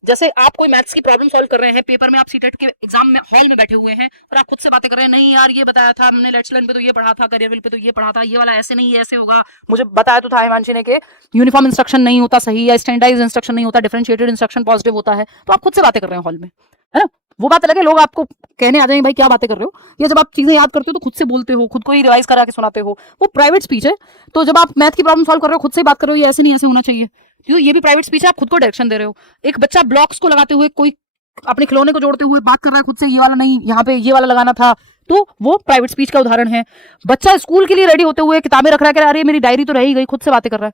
जैसे आप कोई मैथ्स की प्रॉब्लम सॉल्व कर रहे हैं पेपर में, आप सीटेट के एग्जाम में हॉल में बैठे हुए हैं और आप खुद से बातें कर रहे हैं, नहीं यार ये बताया था हमने, लेट्स लर्न पे तो ये पढ़ा था, करियर विल पे तो ये पढ़ा था, ये वाला ऐसे नहीं ऐसे होगा, मुझे बताया तो था हिमांशी ने कि यूनिफॉर्म इंस्ट्रक्शन नहीं होता सही, या स्टैंडर्डाइज्ड इंस्ट्रक्शन नहीं होता, डिफरेंशिएटेड इंस्ट्रक्शन पॉजिटिव होता है। तो आप खुद से बातें कर रहे हैं हॉल में, है ना, वो बात अलग है, लोग आपको कहने आ जाएंगे भाई क्या बातें कर रहे हो, या जब आप चीजें याद करते हो तो खुद से बोलते हो, खुद को ही रिवाइज करा के सुनाते हो, वो प्राइवेट स्पीच है। तो जब आप मैथ की प्रॉब्लम सॉल्व कर रहे हो, खुद से ही बात कर रहे हो, ये ऐसे नहीं ऐसे होना चाहिए, तो ये भी प्राइवेट स्पीच है, आप खुद को डायरेक्शन दे रहे हो। एक बच्चा ब्लॉक्स को लगाते हुए, कोई अपने खिलौने को जोड़ते हुए बात कर रहा है खुद से, ये वाला नहीं, यहाँ पे ये वाला लगाना था, तो वो प्राइवेट स्पीच का उदाहरण है। बच्चा स्कूल के लिए रेडी होते हुए किताबें रख रहा है, अरे मेरी डायरी तो रह ही गई, खुद से बातें कर रहा है।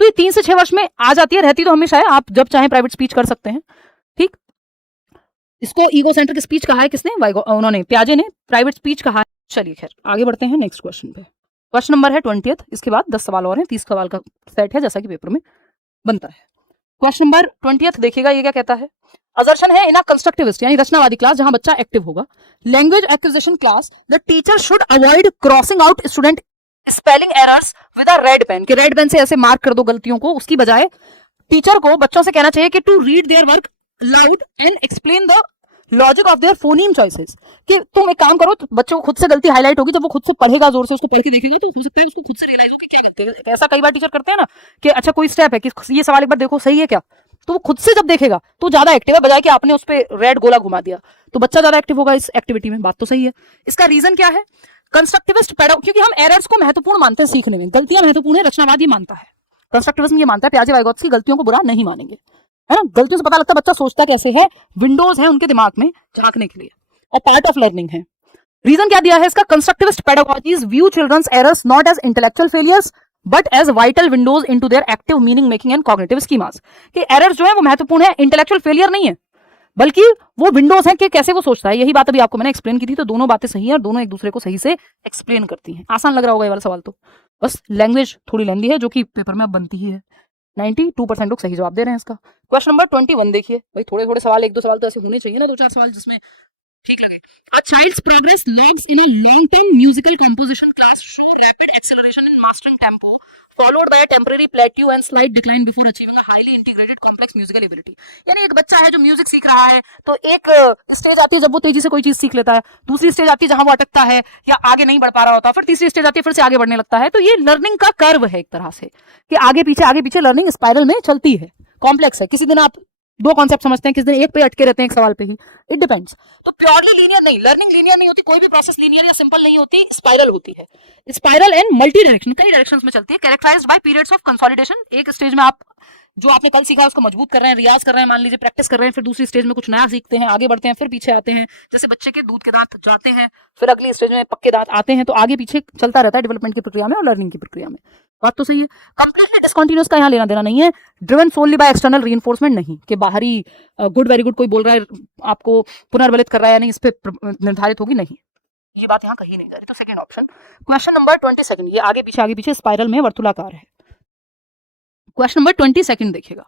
तो ये 3 से 6 वर्ष में आ जाती है, रहती तो हमेशा है, आप जब चाहे प्राइवेट स्पीच कर सकते हैं। ठीक, इसको ईगो सेंट्रिक स्पीच कहा है किसने, उन्होंने, पियाजे ने प्राइवेट स्पीच कहा है। चलिए खैर आगे बढ़ते हैं नेक्स्ट क्वेश्चन पे। क्वेश्चन नंबर है 20, इसके बाद 10 सवाल और हैं, 30 सवाल का सेट है जैसा कि पेपर में बनता है। क्वेश्चन नंबर 20 देखिएगा, ये क्या कहता है, असर्शन है इन अ कंस्ट्रक्टिविस्ट यानी रचनावादी क्लास जहां बच्चा एक्टिव होगा, language acquisition class, the teacher should avoid crossing out student spelling errors with a red pen, कि रेड पेन से ऐसे मार्क कर दो गलतियों को, उसकी बजाय टीचर को बच्चों से कहना चाहिए कि to read their work aloud and explain the logic of their phoneme choices, कि तुम एक काम करो, तो बच्चों को खुद से गलती हाईलाइट होगी, जब वो खुद से पढ़ेगा, जोर से उसको पढ़ के देखेगा, तो हो सकता है उसको खुद से रियलाइज हो कि क्या कहते हैं। ऐसा कई बार टीचर करते हैं ना कि अच्छा कोई स्टेप है कि ये सवाल एक बार देखो सही है क्या, तो वो खुद से जब देखेगा तो ज्यादा एक्टिव है, बजाय कि आपने उस पर रेड गोला घुमा दिया, तो बच्चा ज्यादा एक्टिव होगा इस एक्टिविटी में। बात तो सही है। इसका रीजन क्या है, कंस्ट्रक्टिविस्ट क्योंकि हम एरर्स को महत्वपूर्ण मानते हैं सीखने में, गलतियां महत्वपूर्ण है, रचनावाद ये मानता है, कंस्ट्रक्टिविज्म ये मानता है, पियाजे वाइगॉट्स्की गलतियों को बुरा नहीं मानेंगे, है ना, गलतियों से पता लगता है बच्चा सोचता कैसे है, विंडोज है उनके दिमाग में झांकने के लिए, और पार्ट ऑफ लर्निंग है। रीजन क्या दिया है इसका, constructivist pedagogies view children's errors not as intellectual failures but as vital windows into their active meaning making and cognitive schemas, कि एरर्स जो है वो महत्वपूर्ण है, इंटेलेक्चुअल फेलियर नहीं है, बल्कि वो विंडोज है कि कैसे वो सोचता है। यही बात अभी आपको मैंने एक्सप्लेन की थी, तो दोनों बातें सही है और दोनों एक दूसरे को सही से एक्सप्लेन करती हैं। आसान लग रहा होगा ये वाला सवाल, तो बस लैंग्वेज थोड़ी लेंदी है जो कि पेपर में अब बनती ही है। 92% लोग सही जवाब दे रहे हैं इसका। क्वेश्चन नंबर 21 देखिए, भाई थोड़े थोड़े सवाल, 1-2 सवाल तो ऐसे होने चाहिए ना, 2-4 सवाल जिसमें ठीक लगे। A child's progress logs in a long-term musical composition class show rapid acceleration in mastering tempo, followed by a temporary plateau and slight decline before achieving a highly integrated complex musical ability। यानी एक बच्चा है जो music सीख रहा है, तो एक स्टेज आती है जब वो तेजी से कोई चीज सीख लेता है, दूसरी स्टेज आती है जहां वो अटकता है या आगे नहीं बढ़ पा रहा होता, फिर तीसरी स्टेज आती है फिर से आगे बढ़ने लगता है। तो ये लर्निंग का कर्व है एक तरह से, कि आगे पीछे लर्निंग स्पाइरल में चलती है, कॉम्प्लेक्स है। किसी दिन आप दो कॉन्सेप्ट समझते हैं, किस दिन एक पे अटके रहते हैं एक सवाल पे ही, इट डिपेंड्स। तो प्योरली लीनियर नहीं, लर्निंग लीनियर नहीं होती, कोई भी प्रोसेस लीनियर या सिंपल नहीं होती, स्पाइरल होती है। स्पाइरल एंड मल्टी डायरेक्शन, कई डायरेक्शंस में चलती है, characterised by periods of consolidation. एक स्टेज में आप जो आपने कल सीखा उसको मजबूत कर रहे हैं, रियाज कर रहे हैं, मान लीजिए प्रैक्टिस कर रहे हैं, फिर दूसरी स्टेज में कुछ नया सीखते हैं, आगे बढ़ते हैं, फिर पीछे आते हैं। जैसे बच्चे के दूध के दांत जाते हैं, फिर अगली स्टेज में पक्के दांत आते हैं, तो आगे पीछे चलता रहता है डेवलपमेंट की प्रक्रिया में और लर्निंग की प्रक्रिया में। बात तो सही है। कंप्लीटली डिसकंटिन्यूअस का यहाँ लेना देना नहीं है, driven solely by external reinforcement नहीं, कि बाहरी गुड वेरी गुड कोई बोल रहा है आपको पुनर्बलित कर रहा है या नहीं, इस पे निर्धारित होगी, नहीं, ये बात यहाँ कही नहीं जा रही। तो सेकंड ऑप्शन। क्वेश्चन नंबर 22, ये आगे पीछे स्पाइरल में वर्तुलाकार है। क्वेश्चन नंबर 22 देखिएगा।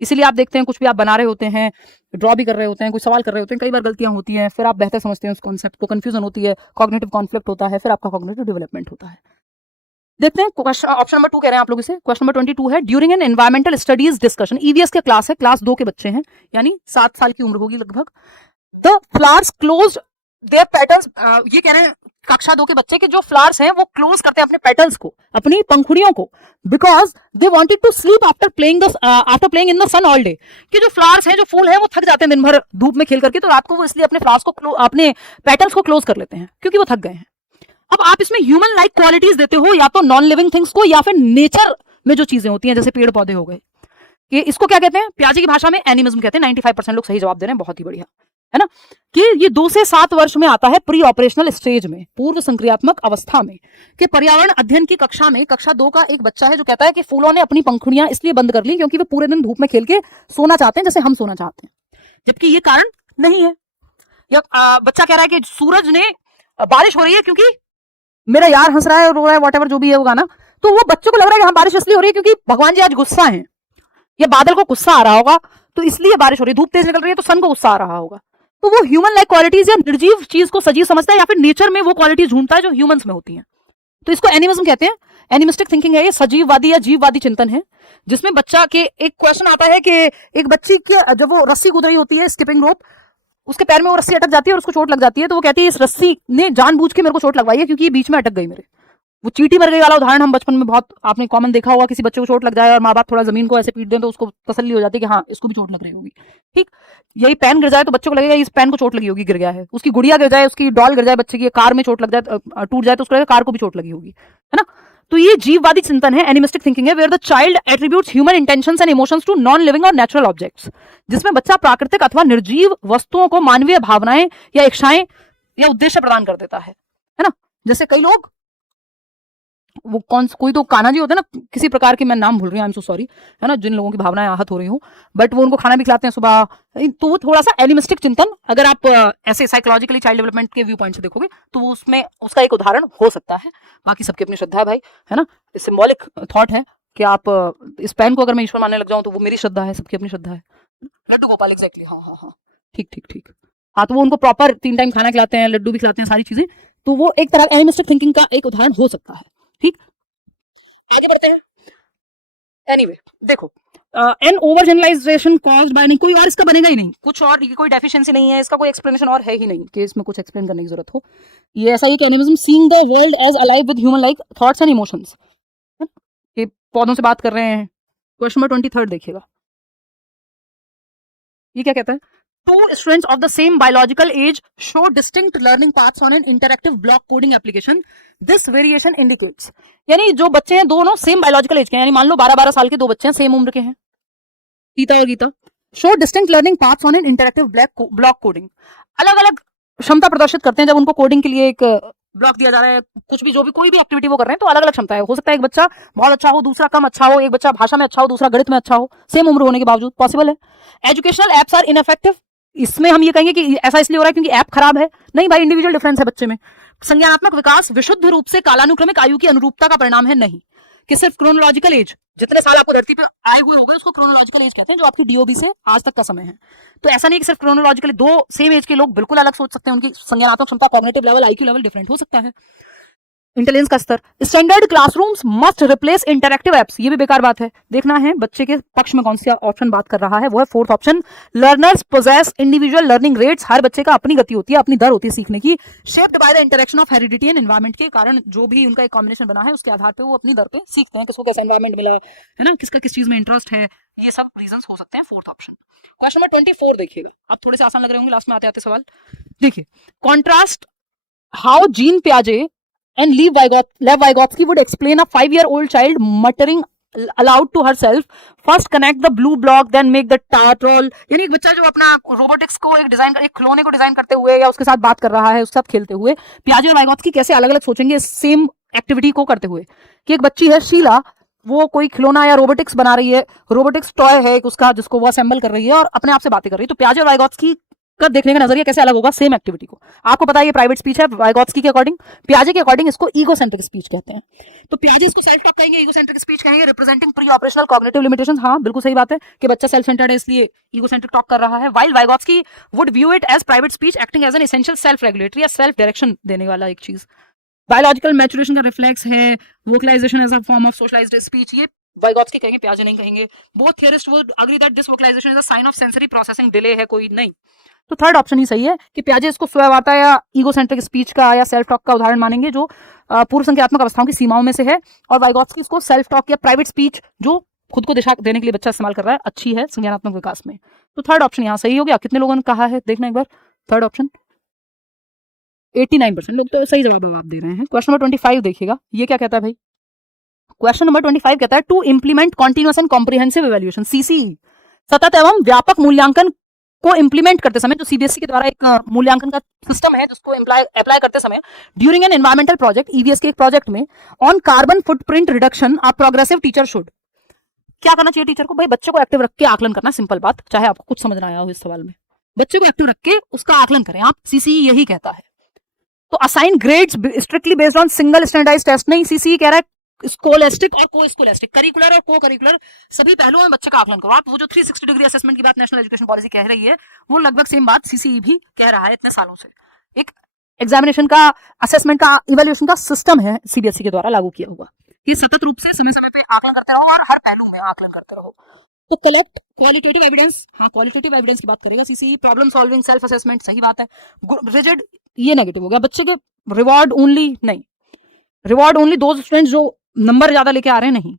इसीलिए आप देखते हैं कुछ भी आप बना रहे होते हैं, ड्रॉ भी कर रहे होते हैं, कोई सवाल कर रहे होते हैं, कई बार गलतियां होती हैं, फिर आप बेहतर समझते हैं उस कॉन्सेप्ट को, कंफ्यूजन होती है, कॉग्निटिव कॉन्फ्लिक्ट होता है, फिर आपका कॉग्निटिव डेवलपमेंट होता है। देखते हैं ऑप्शन नंबर 2 कह रहे हैं आप लोग इसे। क्वेश्चन नंबर 22 है, during an environmental studies discussion, EVS के क्लास है, क्लास 2 के बच्चे हैं, यानी 7 साल की उम्र होगी लगभग। The flowers close their petals, ये कह रहे हैं कक्षा 2 के बच्चे के जो फ्लावर्स हैं वो क्लोज करते हैं अपने पेटल्स को, अपनी पंखुड़ियों को, because they wanted to sleep after playing in the sun all day. कि जो फ्लावर्स हैं, जो फूल हैं, वो थक जाते हैं दिन भर धूप में खेल करके, तो रात को वो इसलिए अपने फ्लावर्स को, अपने पेटल्स को क्लोज कर लेते हैं क्योंकि वो थक गए हैं। अब आप इसमें ह्यूमन लाइक क्वालिटीज देते हो, या तो नॉन लिविंग थिंग्स को, या फिर नेचर में जो चीजें होती हैं जैसे पेड़ पौधे हो गए, कि इसको क्या कहते हैं, प्याजी की भाषा में एनिमिज्म कहते हैं। 95% लोग सही जवाब दे रहे हैं, बहुत ही बढ़िया, है ना। कि ये 2 से 7 वर्ष में आता है, प्री ऑपरेशनल स्टेज में, पूर्व संक्रियात्मक अवस्था में। कि पर्यावरण अध्ययन की कक्षा में कक्षा 2 का एक बच्चा है जो कहता है कि फूलों ने अपनी पंखुड़ियां इसलिए बंद कर ली क्योंकि वे पूरे दिन धूप में खेल के सोना चाहते हैं जैसे हम सोना चाहते हैं, जबकि ये कारण नहीं है। या बच्चा कह रहा है कि सूरज ने, बारिश हो रही है क्योंकि मेरा यार हंस रहा है, रो रहा है, वॉटेवर जो भी है वो गाना, तो वो बच्चों को लग रहा है कि हाँ बारिश इसलिए हो रही है क्योंकि भगवान जी आज गुस्सा है, या बादल को गुस्सा आ रहा होगा तो इसलिए बारिश हो रही है, धूप तेज निकल रही है तो सन को गुस्सा आ रहा होगा। तो वो ह्यूमन लाइक क्वालिटीज या निर्जीव चीज को सजीव समझता है, या फिर नेचर में वो क्वालिटीज ढूंढता है जो ह्यूमंस में होती हैं। तो इसको एनिमिज्म कहते हैं, एनिमिस्टिक थिंकिंग है ये, सजीववादी या जीववादी चिंतन है, जिसमें बच्चा के एक क्वेश्चन आता है कि एक बच्ची के जब वो रस्सी कूद रही होती है, स्किपिंग रोप, उसके पैर में वो रस्सी अटक जाती है और उसको चोट लग जाती है, तो वो कहती है इस रस्सी ने जानबूझ के मेरे को चोट लगवाई है क्योंकि ये बीच में अटक गई मेरे। वो चींटी मर गई वाला उदाहरण हम बचपन में बहुत आपने कॉमन देखा होगा, किसी बच्चे को चोट लग जाए और माँ बाप थोड़ा जमीन को ऐसे पीट दें तो उसको तसल्ली हो जाती है कि हाँ इसको भी चोट लग रही होगी। ठीक, यही पेन गिर जाए तो बच्चों को लगेगा इस पेन को चोट लगी होगी, गिर गया है। उसकी गुड़िया गिर जाए, उसकी डॉल गिर जाए, बच्चे की कार में चोट लग जाए, टूट जाए, तो उसको लगेगा कार को भी चोट लगी होगी, है ना। तो ये जीववादी चिंतन है, एनिमिस्टिक थिंकिंग है, where the child attributes human intentions and emotions to non living और नेचुरल ऑब्जेक्ट्स, जिसमें बच्चा प्राकृतिक अथवा निर्जीव वस्तुओं को मानवीय भावनाएं या इच्छाएं या उद्देश्य प्रदान कर देता है ना। जैसे कई लोग, वो कोई तो कान्हा जी होते हैं ना, किसी प्रकार की, मैं नाम भूल रही हूँ, आई एम सो सॉरी, है ना, जिन लोगों की भावनाएं आहत हो रही हो, बट वो उनको खाना भी खिलाते हैं सुबह, तो वो थोड़ा सा एनिमिस्टिक चिंतन, अगर आप ऐसे साइकोलॉजिकली चाइल्ड डेवलपमेंट के व्यू पॉइंट से देखोगे तो वो उसमें उसका एक उदाहरण हो सकता है। बाकी सबकी अपनी श्रद्धा है भाई, है ना, सिंबॉलिक थॉट है कि आप इस पेन को अगर मैं ईश्वर मानने लग जाऊं तो वो मेरी श्रद्धा है, सबकी अपनी श्रद्धा है। लड्डू गोपाल, एग्जैक्टली, हाँ हाँ हाँ, ठीक ठीक ठीक, हाँ, तो वो उनको प्रॉपर 3 टाइम खाना खिलाते हैं, लड्डू भी खिलाते हैं, सारी चीजें, तो वो एक तरह एनिमिस्टिक थिंकिंग का एक उदाहरण हो सकता है। ठीक, आगे बढ़ते हैं। एनीवे देखो, an over generalisation caused by, नहीं कोई और इसका बनेगा ही नहीं, कुछ और कोई डेफिशिएंसी नहीं है, इसका कोई एक्सप्लेनेशन और है ही नहीं कि इसमें कुछ एक्सप्लेन करने की जरूरत हो। ये ऐसा ही कि animism seeing the world as alive with human like thoughts and emotions, ये पौधों से बात कर रहे हैं। क्वेश्चन नंबर 23 देखिएगा, ये क्या कहता है, Two students of the same biological age show distinct learning paths on an interactive block coding application. This variation indicates, यानी जो बच्चे हैं दोनों सेम बायोलॉजिकल एज के हैं, यानी मान लो 12-12 साल के दो बच्चे हैं, सेम उम्र के हैं, गीता और Geeta, show distinct learning paths on an interactive block coding, अलग अलग क्षमता प्रदर्शित करते हैं जब उनको कोडिंग के लिए एक ब्लॉक दिया जा रहा है, कुछ भी जो भी कोई भी एक्टिविटी वो कर रहे हैं, तो अलग अलग क्षमता है। हो सकता है एक बच्चा बहुत अच्छा हो, दूसरा कम अच्छा हो, एक बच्चा भाषा में अच्छा हो, दूसरा गणित में अच्छा हो, सेम उम्र होने के बावजूद, पॉसिबल है। एजुकेशनल एप्स आर इनइफेक्टिव, इसमें हम ये कहेंगे कि ऐसा इसलिए हो रहा है क्योंकि ऐप खराब है, नहीं भाई, इंडिविजुअल डिफरेंस है बच्चे में। संज्ञानात्मक विकास विशुद्ध रूप से कालानुक्रमिक आयु की अनुरूपता का परिणाम है, नहीं कि सिर्फ क्रोनोलॉजिकल एज, जितने साल आपको धरती पे आए हुए हो गए उसको क्रोनोलॉजिकल एज कहते हैं, जो आपकी डीओबी से आज तक का समय है। तो ऐसा नहीं कि सिर्फ क्रोनोलॉजिकल, दो सेम एज के लोग बिल्कुल अलग सोच सकते हैं, उनकी संज्ञानात्मक क्षमता, cognitive level, IQ level different हो सकता है। इंटेलिजेंस का स्तर। Standard classrooms must replace interactive apps, ये भी बेकार बात है। देखना है बच्चे के पक्ष में कौन सा ऑप्शन बात कर रहा है, वो है fourth option. Learners possess individual learning rates, हर बच्चे का अपनी गति होती है, अपनी दर होती है सीखने की। Shaped by the interaction of heredity and environment, के कारण जो भी उनका एक कॉम्बिनेशन बना है उसके आधार पर वो अपनी दर पे सीखते हैं, किसको कैसा एनवायरमेंट मिला है ना, किसका किस चीज में इंटरेस्ट है, ये सब रीजंस हो सकते हैं। Fourth option. क्वेश्चन नंबर 24 देखिएगा, आप थोड़े से आसान लग रहे होंगे लास्ट में आते आते सवाल। देखिए, कॉन्ट्रास्ट हाउ जीन पियाजे and Lev Vygotsky would explain a 5-year-old child muttering aloud to herself, first connect the blue block then make the tart roll। यानी एक बच्चा जो अपना रोबोटिक्स को एक खिलौने को डिजाइन करते हुए या उसके साथ बात कर रहा है, उसके साथ खेलते हुए, पियाजे और वाइगोत्स्की कैसे अलग अलग सोचेंगे सेम एक्टिविटी को करते हुए। कि एक बच्ची है शीला, वो कोई खिलौना या रोबोटिक्स बना रही है, रोबोटिक्स टॉय है उसका जिसको वो असेंबल कर रही है और अपने आप से बातें कर रही है। तो पियाजे और वाइगोत्स्की का देखने का नजरिया कैसे अलग होगा सेम एक्टिविटी को। आपको पता है ये प्राइवेट स्पीच है वाइगोत्स्की के अकॉर्डिंग, पियाजे के अकॉर्डिंग इसको ईगोसेंट्रिक स्पीच कहते हैं। तो पियाजे इसको सेल्फ टॉक कहेंगे, ईगोसेंट्रिक स्पीच कहेंगे, representing pre operational cognitive limitations. हाँ बिल्कुल सही बात है कि बच्चा सेल्फ सेंटर्ड है इसलिए ईगोसेंट्रिक टॉक कर रहा है। While Vygotsky would view it as private speech acting as an essential self regulatory या सेल्फ डायरेक्शन देने वाला एक चीज। बायोलॉजिकल मैच्योरेशन का रिफ्लेक्स है, vocalisation as a form of socialised speech, ये वाइगोत्स्की कहेंगे, पियाजे नहीं कहेंगे। Both theorist would agree that this vocalisation is a sign of sensory processing delay है, कोई नहीं। तो थर्ड ऑप्शन ही सही है कि पियाजे इसको स्वयवार्ता या ईगोसेंट्रिक स्पीच का या सेल्फ टॉक का उदाहरण मानेंगे जो पूर्व संज्ञात्मक अवस्थाओं की सीमाओं में से है, और वाइगोत्स्की इसको सेल्फ टॉक या प्राइवेट स्पीच जो खुद को दिशा देने के लिए बच्चा इस्तेमाल कर रहा है, अच्छी है संज्ञानात्मक विकास में। तो थर्ड ऑप्शन यहाँ सही हो गया। कितने लोगों ने कहा है देखना एक बार थर्ड ऑप्शन? 89% लोग तो सही जवाब दे रहे हैं। क्वेश्चन नंबर 25 देखिएगा, ये क्या कहता है भाई। क्वेश्चन नंबर 25 कहता है to implement continuous and comprehensive evaluation CCE, सतत एवं व्यापक मूल्यांकन को इंप्लीमेंट करते समय, जो सीबीएसई के द्वारा एक मूल्यांकन का सिस्टम है जिसको अप्लाई करते समय, during an environmental project, EVS के एक प्रोजेक्ट में, on carbon footprint reduction, a progressive teacher should, क्या करना चाहिए टीचर को? भाई बच्चे को एक्टिव रख के आकलन करना, सिंपल बात, चाहे आपको कुछ समझ ना आया हो इस सवाल में, बच्चे को एक्टिव रख के उसका आकलन करें आप, सीसीई यही कहता है। तो assign grades strictly based on single standardised test नहीं, सीसीई कह रहा है स्कोलेस्टिक और को स्कोलेस्टिक, करिकुलर और को करिकुलर सभी पहलुओं में बच्चे का आकलन करो आप। वो जो 360 डिग्री असेसमेंट की बात नेशनल एजुकेशन पॉलिसी कह रही है, वो लगभग सेम बात सीसीई भी कह रहा है इतने सालों से। एक एग्जामिनेशन का, असेसमेंट का, इवैल्यूएशन का सिस्टम है सीबीएसई के द्वारा लागू किया हुआ, कि सतत रूप से समय समय पे आकलन करते रहो और हर पहलू में आकलन करते रहो। तो कलेक्ट क्वालिटेटिव एविडेंस, हाँ क्वालिटेटिव एविडेंस की बात करेगा CCE. Problem solving, self assessment, सही बात है। रिजिड, ये नेगेटिव हो गया। बच्चे को रिवॉर्ड ओनली नहीं, रिवॉर्ड ओनली दो स्टूडेंट्स जो नंबर ज्यादा लेके आ रहे हैं नहीं।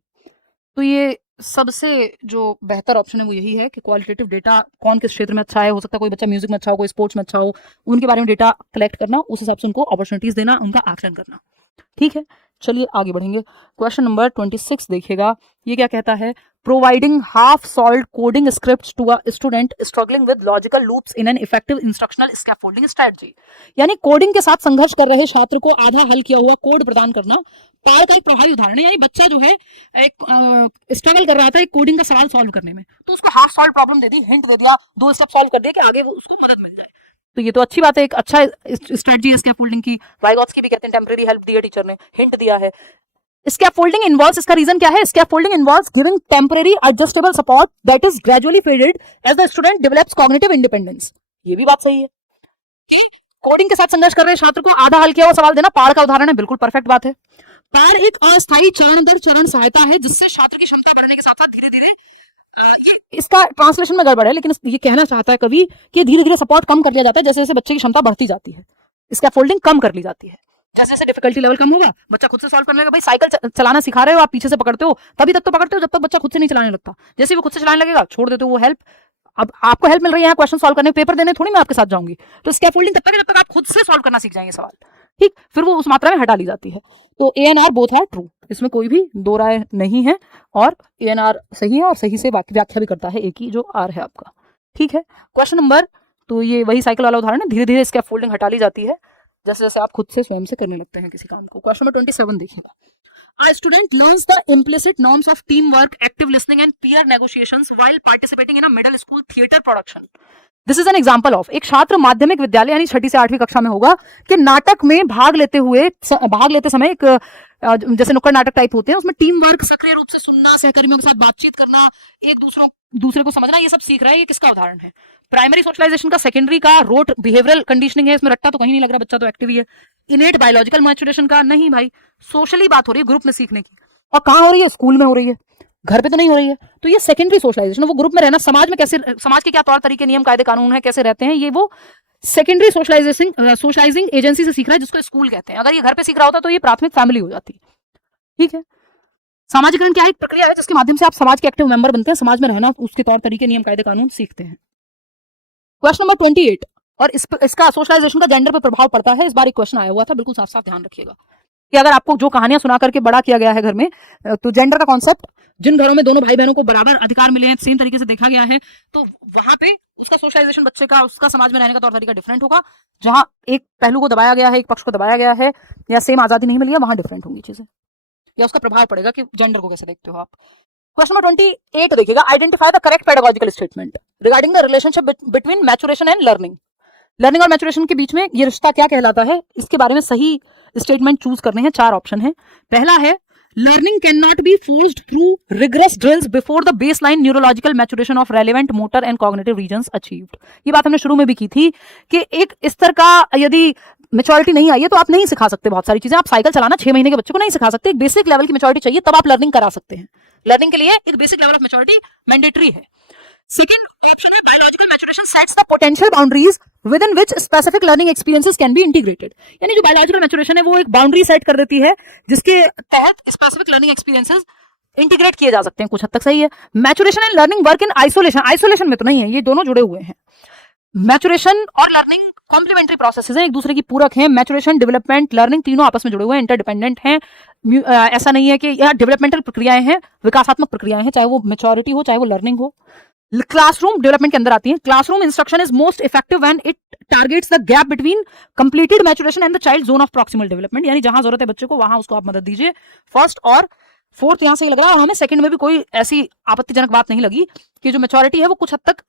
तो ये सबसे जो बेहतर ऑप्शन है वो यही है कि क्वालिटेटिव डेटा, कौन किस क्षेत्र में अच्छा है, हो सकता है कोई बच्चा म्यूजिक में अच्छा हो, कोई स्पोर्ट्स में अच्छा हो, उनके बारे में डेटा कलेक्ट करना, उस हिसाब से उनको अपॉर्चुनिटीज देना, उनका आकलन करना। ठीक है, चलिए आगे बढ़ेंगे। क्वेश्चन नंबर 26 देखिएगा, ये क्या कहता है। Providing half solved coding scripts to a student struggling with logical loops in an effective instructional scaffolding strategy, यानी कोडिंग के साथ संघर्ष कर रहे छात्र को आधा हल किया हुआ कोड प्रदान करना पार का एक प्रभावी उदाहरण है। यानी बच्चा जो है एक स्ट्रगल कर रहा था एक कोडिंग का सवाल सॉल्व करने में, तो उसको हाफ सॉल्व प्रॉब्लम दे दी, हिंट दे दिया, 2 स्टेप सॉल्व कर दिया कि आगे उसको मदद मिल जाए। तो ये तो अच्छी बात है, एक अच्छा स्ट्रेटजी है स्कैफोल्डिंग की। वाइगोत्स्की भी कहते हैं टेम्परेरी हेल्प दी है टीचर ने, हिंट दिया है। स्कैफोल्डिंग इन्वॉल्व्स, इसका रीजन क्या है? Scaffolding involves giving temporary adjustable support that is gradually faded as the student develops cognitive independence. ये भी बात सही है कि कोडिंग के साथ संघर्ष कर रहे छात्र को आधा हल किया हुआ सवाल देना पार का उदाहरण है, बिल्कुल परफेक्ट बात है। पार एक अस्थायी चरण दर चरण सहायता है जिससे छात्र की क्षमता बढ़ने के साथ साथ धीरे धीरे, ये इसका ट्रांसलेशन में गड़बड़ है, लेकिन ये कहना चाहता है कवि कि धीरे धीरे सपोर्ट कम कर लिया जाता है जैसे जैसे बच्चे की क्षमता बढ़ती जाती है, स्कैफोल्डिंग कम कर ली जाती है। जैसे जैसे डिफिकल्टी लेवल कम होगा, बच्चा खुद से सॉल्व करने लगेगा। भाई साइकिल चलाना सिखा रहे हो, आप पीछे से पकड़ते हो, तभी तक तो पकड़ते हो जब तक बच्चा खुद से नहीं चलाने लगता। जैसे वो खुद से चलाने लगेगा छोड़ देते हो वो हेल्प। अब आपको हेल्प मिल रही है क्वेश्चन सॉल्व करने, पेपर देने थोड़ी मैं आपके साथ जाऊंगी। तो स्कैफोल्डिंग तब तक है जब तक आप खुद से सॉल्व करना सीख जाएंगे सवाल, ठीक, फिर वो उस मात्रा में हटा ली जाती है। तो ANR बोथ आर ट्रू, इसमें कोई भी दो राय नहीं है, और ANR सही है और सही से व्याख्या भी करता है, एक ही जो R है आपका। ठीक है, क्वेश्चन नंबर, तो ये वही साइकिल वाला उदाहरण है, धीरे धीरे स्कैफोल्डिंग हटा ली जाती है जैसे जैसे आप खुद से स्वयं से करने लगते हैं किसी काम को। क्वेश्चन नंबर 27 देखिएगा। A student learns the implicit norms of teamwork, active listening and peer negotiations while participating in a middle school theatre production. This is an example of, एक छात्र माध्यमिक विद्यालय यानी 6ठी से 8वीं कक्षा में होगा कि नाटक में भाग लेते समय एक जैसे नुक्कड़ नाटक टाइप होते हैं, उसमें टीम वर्क, सक्रिय रूप से सुनना, सहकर्मियों के साथ बातचीत करना, एक दूसरे को समझना, ये सब सीख रहा है। ये किसका उदाहरण है? प्राइमरी सोशलाइजेशन का, सेकेंडरी का रोट बिहेवियरल कंडीशनिंग है, इसमें रट्टा तो कहीं नहीं लग रहा, बच्चा तो एक्टिव ही है। इनेट बायोलॉजिकल मैच्योरेशन का नहीं भाई, सोशली बात हो रही है, ग्रुप में सीखने की, और कहाँ हो रही है, स्कूल में हो रही है, घर पे तो नहीं हो रही है। तो ये सेकेंडरी सोशलाइजेशन, वो ग्रुप में रहना, समाज में कैसे, समाज के क्या तौर तरीके, नियम, कायदे, कानून है, कैसे रहते हैं, ये वो सेकेंडरी सोशलाइजिंग एजेंसी से सीख रहा है, जिसको स्कूल कहते हैं। अगर ये घर पे सीख रहा होता तो ये प्राथमिक फैमिली हो जाती। ठीक है। सामाजिकरण क्या है? एक प्रक्रिया है जिसके माध्यम से आप समाज के एक्टिव मेंबर बनते हैं, समाज में रहना, उसके तौर तरीके, नियम, कायदे, कानून सीखते हैं। क्वेश्चन नंबर 28, और इसका सोशलाइजेशन का जेंडर पर प्रभाव पड़ता है। इस बार एक क्वेश्चन आया हुआ था, बिल्कुल साफ साफ ध्यान रखिएगा कि अगर आपको जो कहानियां सुना करके बड़ा किया गया है घर में, तो जेंडर का कॉन्सेप्ट, जिन घरों में दोनों भाई बहनों को बराबर अधिकार मिले हैं, सेम तरीके से देखा गया है, तो वहां पे उसका सोशलाइजेशन बच्चे का, उसका समाज में रहने का तौर तरीका डिफरेंट होगा। जहां एक पहलू को दबाया गया है, एक पक्ष को दबाया गया है, या सेम आजादी नहीं मिली है, वहां डिफरेंट होंगी चीजें, या उसका प्रभाव पड़ेगा कि जेंडर को कैसे देखते हो आप। क्वेश्चन नंबर 28 देखिएगा, identify the correct pedagogical statement regarding the relationship between maturation and learning. Learning और मैच्योरेशन के बीच में ये रिश्ता क्या कहलाता है, इसके बारे में सही स्टेटमेंट चूज करने हैं। 4 ऑप्शन है। पहला है, learning can not be forced through rigorous drills before the baseline neurological maturation of relevant motor and cognitive regions achieved. ये बात हमने शुरू में भी की थी कि एक स्तर का यदि मेच्योरिटी नहीं आई है तो आप नहीं सिखा सकते बहुत सारी चीजें। आप साइकिल चलाना 6 महीने के बच्चे को नहीं सिखा सकते, एक बेसिक लेवल की मेच्योरिटी चाहिए, तब आप लर्निंग करा सकते हैं। लर्निंग के लिए एक basic level of maturity mandatory है। सेकंड ऑप्शन है, biological maturation sets the potential boundaries with in which specific learning experiences can be integrated. यानी जो बायोलॉजिकल मैच्योरेशन है वो एक बाउंड्री सेट कर देती है जिसके तहत स्पेसिफिक लर्निंग एक्सपीरियंसेस इंटीग्रेट किए जा सकते हैं। कुछ हद तक सही है। Maturation and learning work in isolation, isolation में तो नहीं है, ये दोनों जुड़े हुए हैं। मैच्योरेशन और लर्निंग कॉम्प्लीमेंट्री प्रोसेसेस हैं, एक दूसरे की पूरक हैं। मैच्योरेशन, डेवलपमेंट, लर्निंग तीनों आपस में जुड़े हुए हैं, इंटरडिपेंडेंट हैं। ऐसा नहीं है कि यह डेवलपमेंटल प्रक्रियाएं हैं, विकासात्मक प्रक्रियाएं हैं, चाहे वो मैच्योरिटी हो चाहे वो लर्निंग हो। क्लासरूम डेवलपमेंट के अंदर आती है। Classroom instruction is most effective when it targets the gap between completed maturation and the child zone of proximal development. यानी जहां जरूरत है बच्चे को वहां उसको आप मदद दीजिए। फर्स्ट और फोर्थ यहां से लग रहा है, और हमें सेकंड में भी कोई ऐसी आपत्तिजनक बात नहीं लगी कि जो मैच्योरिटी है वो कुछ हद तक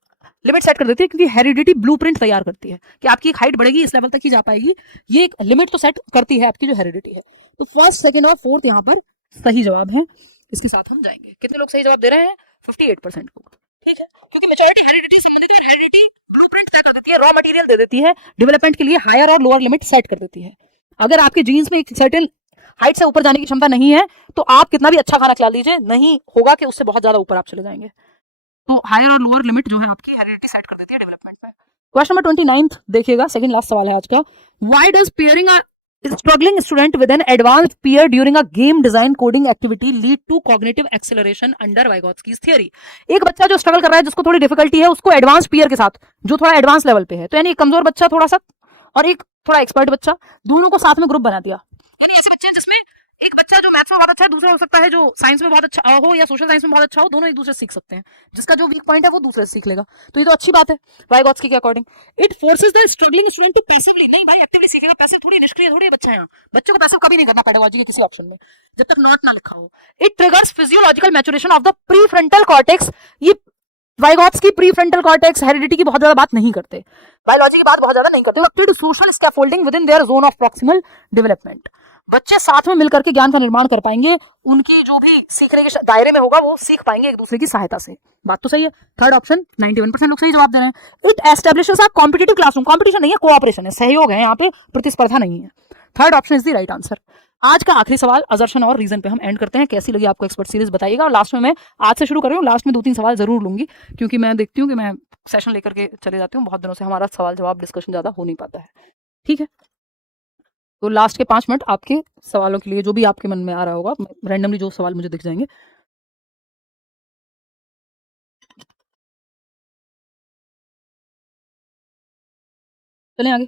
लिमिट सेट कर देती है, क्योंकि हेरिडिटी ब्लूप्रिंट तैयार करती है कि आपकी एक हाइट बढ़ेगी, इस लेवल तक ही जा पाएगी। ये एक लिमिट तो सेट करती है आपकी जो हेरिडिटी है। तो फर्स्ट, सेकंड और फोर्थ यहाँ पर सही जवाब है। इसके साथ हम जाएंगे। कितने लोग सही जवाब दे रहे हैं? 58% लोग। ठीक है, क्योंकि मैच्योरिटी हेरिडिटी संबंधित, और हेरिडिटी ब्लूप्रिंट तय कर देती है, रॉ मटेरियल दे देती है, डेवलपमेंट के लिए हायर और लोअर लिमिट सेट कर देती है। अगर आपके जीन्स में एक सर्टेन हाइट से ऊपर जाने की क्षमता नहीं है तो आप कितना भी अच्छा खाना खिला लीजिए, नहीं होगा कि उससे बहुत ज्यादा ऊपर आप चले जाएंगे। तो हायर और लोअर लिमिट जो है आपकी हेरिडिटी सेट कर देती है डेवलपमेंट में। क्वेश्चन नंबर 29 देखिएगा, सेकंड लास्ट सवाल है आज का। Why does pairing a struggling student with an advanced peer during a game design coding activity lead to cognitive acceleration under Vygotsky's theory. एक बच्चा जो स्ट्रगल कर रहा है, जिसको थोड़ी डिफिकल्टी है, उसको एडवांस पीयर के साथ, जो थोड़ा एडवांस लेवल पे है, तो यानी एक कमजोर बच्चा थोड़ा सा और एक थोड़ा एक्सपर्ट बच्चा, दोनों को साथ में ग्रुप बना दिया। यानी ऐसे बच्चे हैं जिसमें एक बच्चा जो मैथ्स में बहुत अच्छा है, दूसरा हो सकता है जो साइंस में बहुत अच्छा हो या सोशल साइंस में बहुत अच्छा हो, दोनों एक दूसरे से सीख सकते हैं। जिसका जो वीक पॉइंट है वो दूसरे से सीख लेगा, तो ये तो अच्छी बात है वाइगोत्स्की के according. It forces the struggling student to passively, नहीं भाई एक्टिवली सीखेगा, पैसिव थोड़ी, निष्क्रिय थोड़ी बच्चा है। बच्चे को पैसिव कभी नहीं करना पेडागोजी के किसी ऑप्शन में, जब तक नॉट ना लिखा हो। It triggers physiological maturation of the prefrontal cortex. ये वाइगोत्स्की प्रीफ्रंटल कॉर्टेक्स हेरिडिटी की बहुत ज्यादा बात नहीं करते, बायोलॉजी की बात बहुत ज्यादा नहीं करते। Social scaffolding with in their zone of proximal development. बच्चे साथ में मिलकर के ज्ञान का निर्माण कर पाएंगे, उनकी जो भी सीखने के दायरे में होगा वो सीख पाएंगे एक दूसरे की सहायता से। बात तो सही है। थर्ड ऑप्शन 91% लोग सही जवाब दे रहे हैं। It establishes a competitive classroom, competition नहीं है, कोऑपरेशन है, सहयोग है, यहाँ पे प्रतिस्पर्धा नहीं है। Third option is the right answer. आज का आखिरी सवाल असर्शन और रीजन पे हम एंड करते हैं। कैसी लगी आपको एक्सपर्ट सीरीज बताइएगा, और लास्ट में मैं आज से शुरू कर रही हूँ, लास्ट में 2-3 सवाल जरूर लूंगी, क्योंकि मैं देखती हूँ कि मैं सेशन लेकर के चले जाती हूँ, बहुत दिनों से हमारा सवाल जवाब डिस्कशन ज्यादा हो नहीं पाता है। ठीक है, तो लास्ट के 5 मिनट आपके सवालों के लिए, जो भी आपके मन में आ रहा होगा, रैंडमली जो सवाल मुझे दिख जाएंगे। चलें आगे।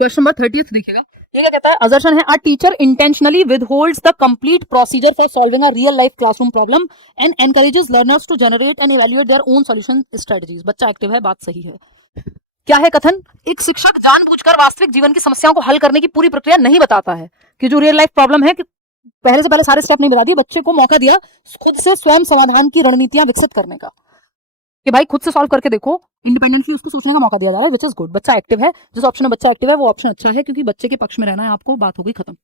क्वेश्चन नंबर 30 देखिएगा, ये क्या कहता है? असर्शन है, a teacher intentionally withholds the complete procedure for solving a real life classroom problem and encourages learners to generate and evaluate their own solution strategies. बच्चा एक्टिव है, बात सही है। क्या है कथन? एक शिक्षक जानबूझकर वास्तविक जीवन की समस्याओं को हल करने की पूरी प्रक्रिया नहीं बताता है, कि जो रियल लाइफ प्रॉब्लम है, कि पहले से पहले सारे स्टेप नहीं बता दिए, बच्चे को मौका दिया खुद से स्वयं समाधान की रणनीतियां विकसित करने का। कि भाई खुद से सॉल्व करके देखो, इंडिपेंडेंटली उसको सोचने का मौका दिया जा रहा है, विच इज गुड। बच्चा एक्टिव है, जिस ऑप्शन में बच्चा एक्टिव है वो ऑप्शन अच्छा है, क्योंकि बच्चे के पक्ष में रहना है आपको, बात हो गई खत्म।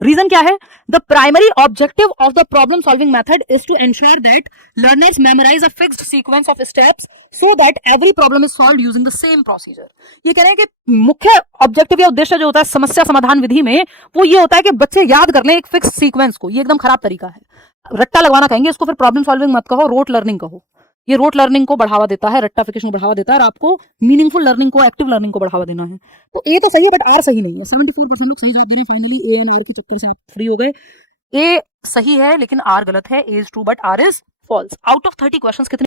रीजन क्या है? The primary objective of the problem solving method is to ensure that learners memorise a fixed sequence of steps so that every problem is solved using the same procedure. ये कह रहे हैं कि मुख्य ऑब्जेक्टिव या उद्देश्य जो होता है समस्या समाधान विधि में, वो ये होता है कि बच्चे याद कर लें एक फिक्स सीक्वेंस को। ये एकदम खराब तरीका है, रट्टा लगवाना कहेंगे इसको, फिर प्रॉब्लम सॉल्विंग मत कहो, रोट लर्निंग कहो। ये रोट लर्निंग को बढ़ावा देता है, रट्टाफिकेशन को बढ़ावा देता है, और आपको मीनिंगफुल लर्निंग को, एक्टिव लर्निंग को बढ़ावा देना है। तो ए तो सही है, बट आर सही नहीं है। 74% लोग सही जवाब दे रहे हैं, फाइनली ए एंड आर के चक्कर से आप फ्री हो गए। ए सही है लेकिन आर गलत है, A is true but R is false. Out of 30 questions कितने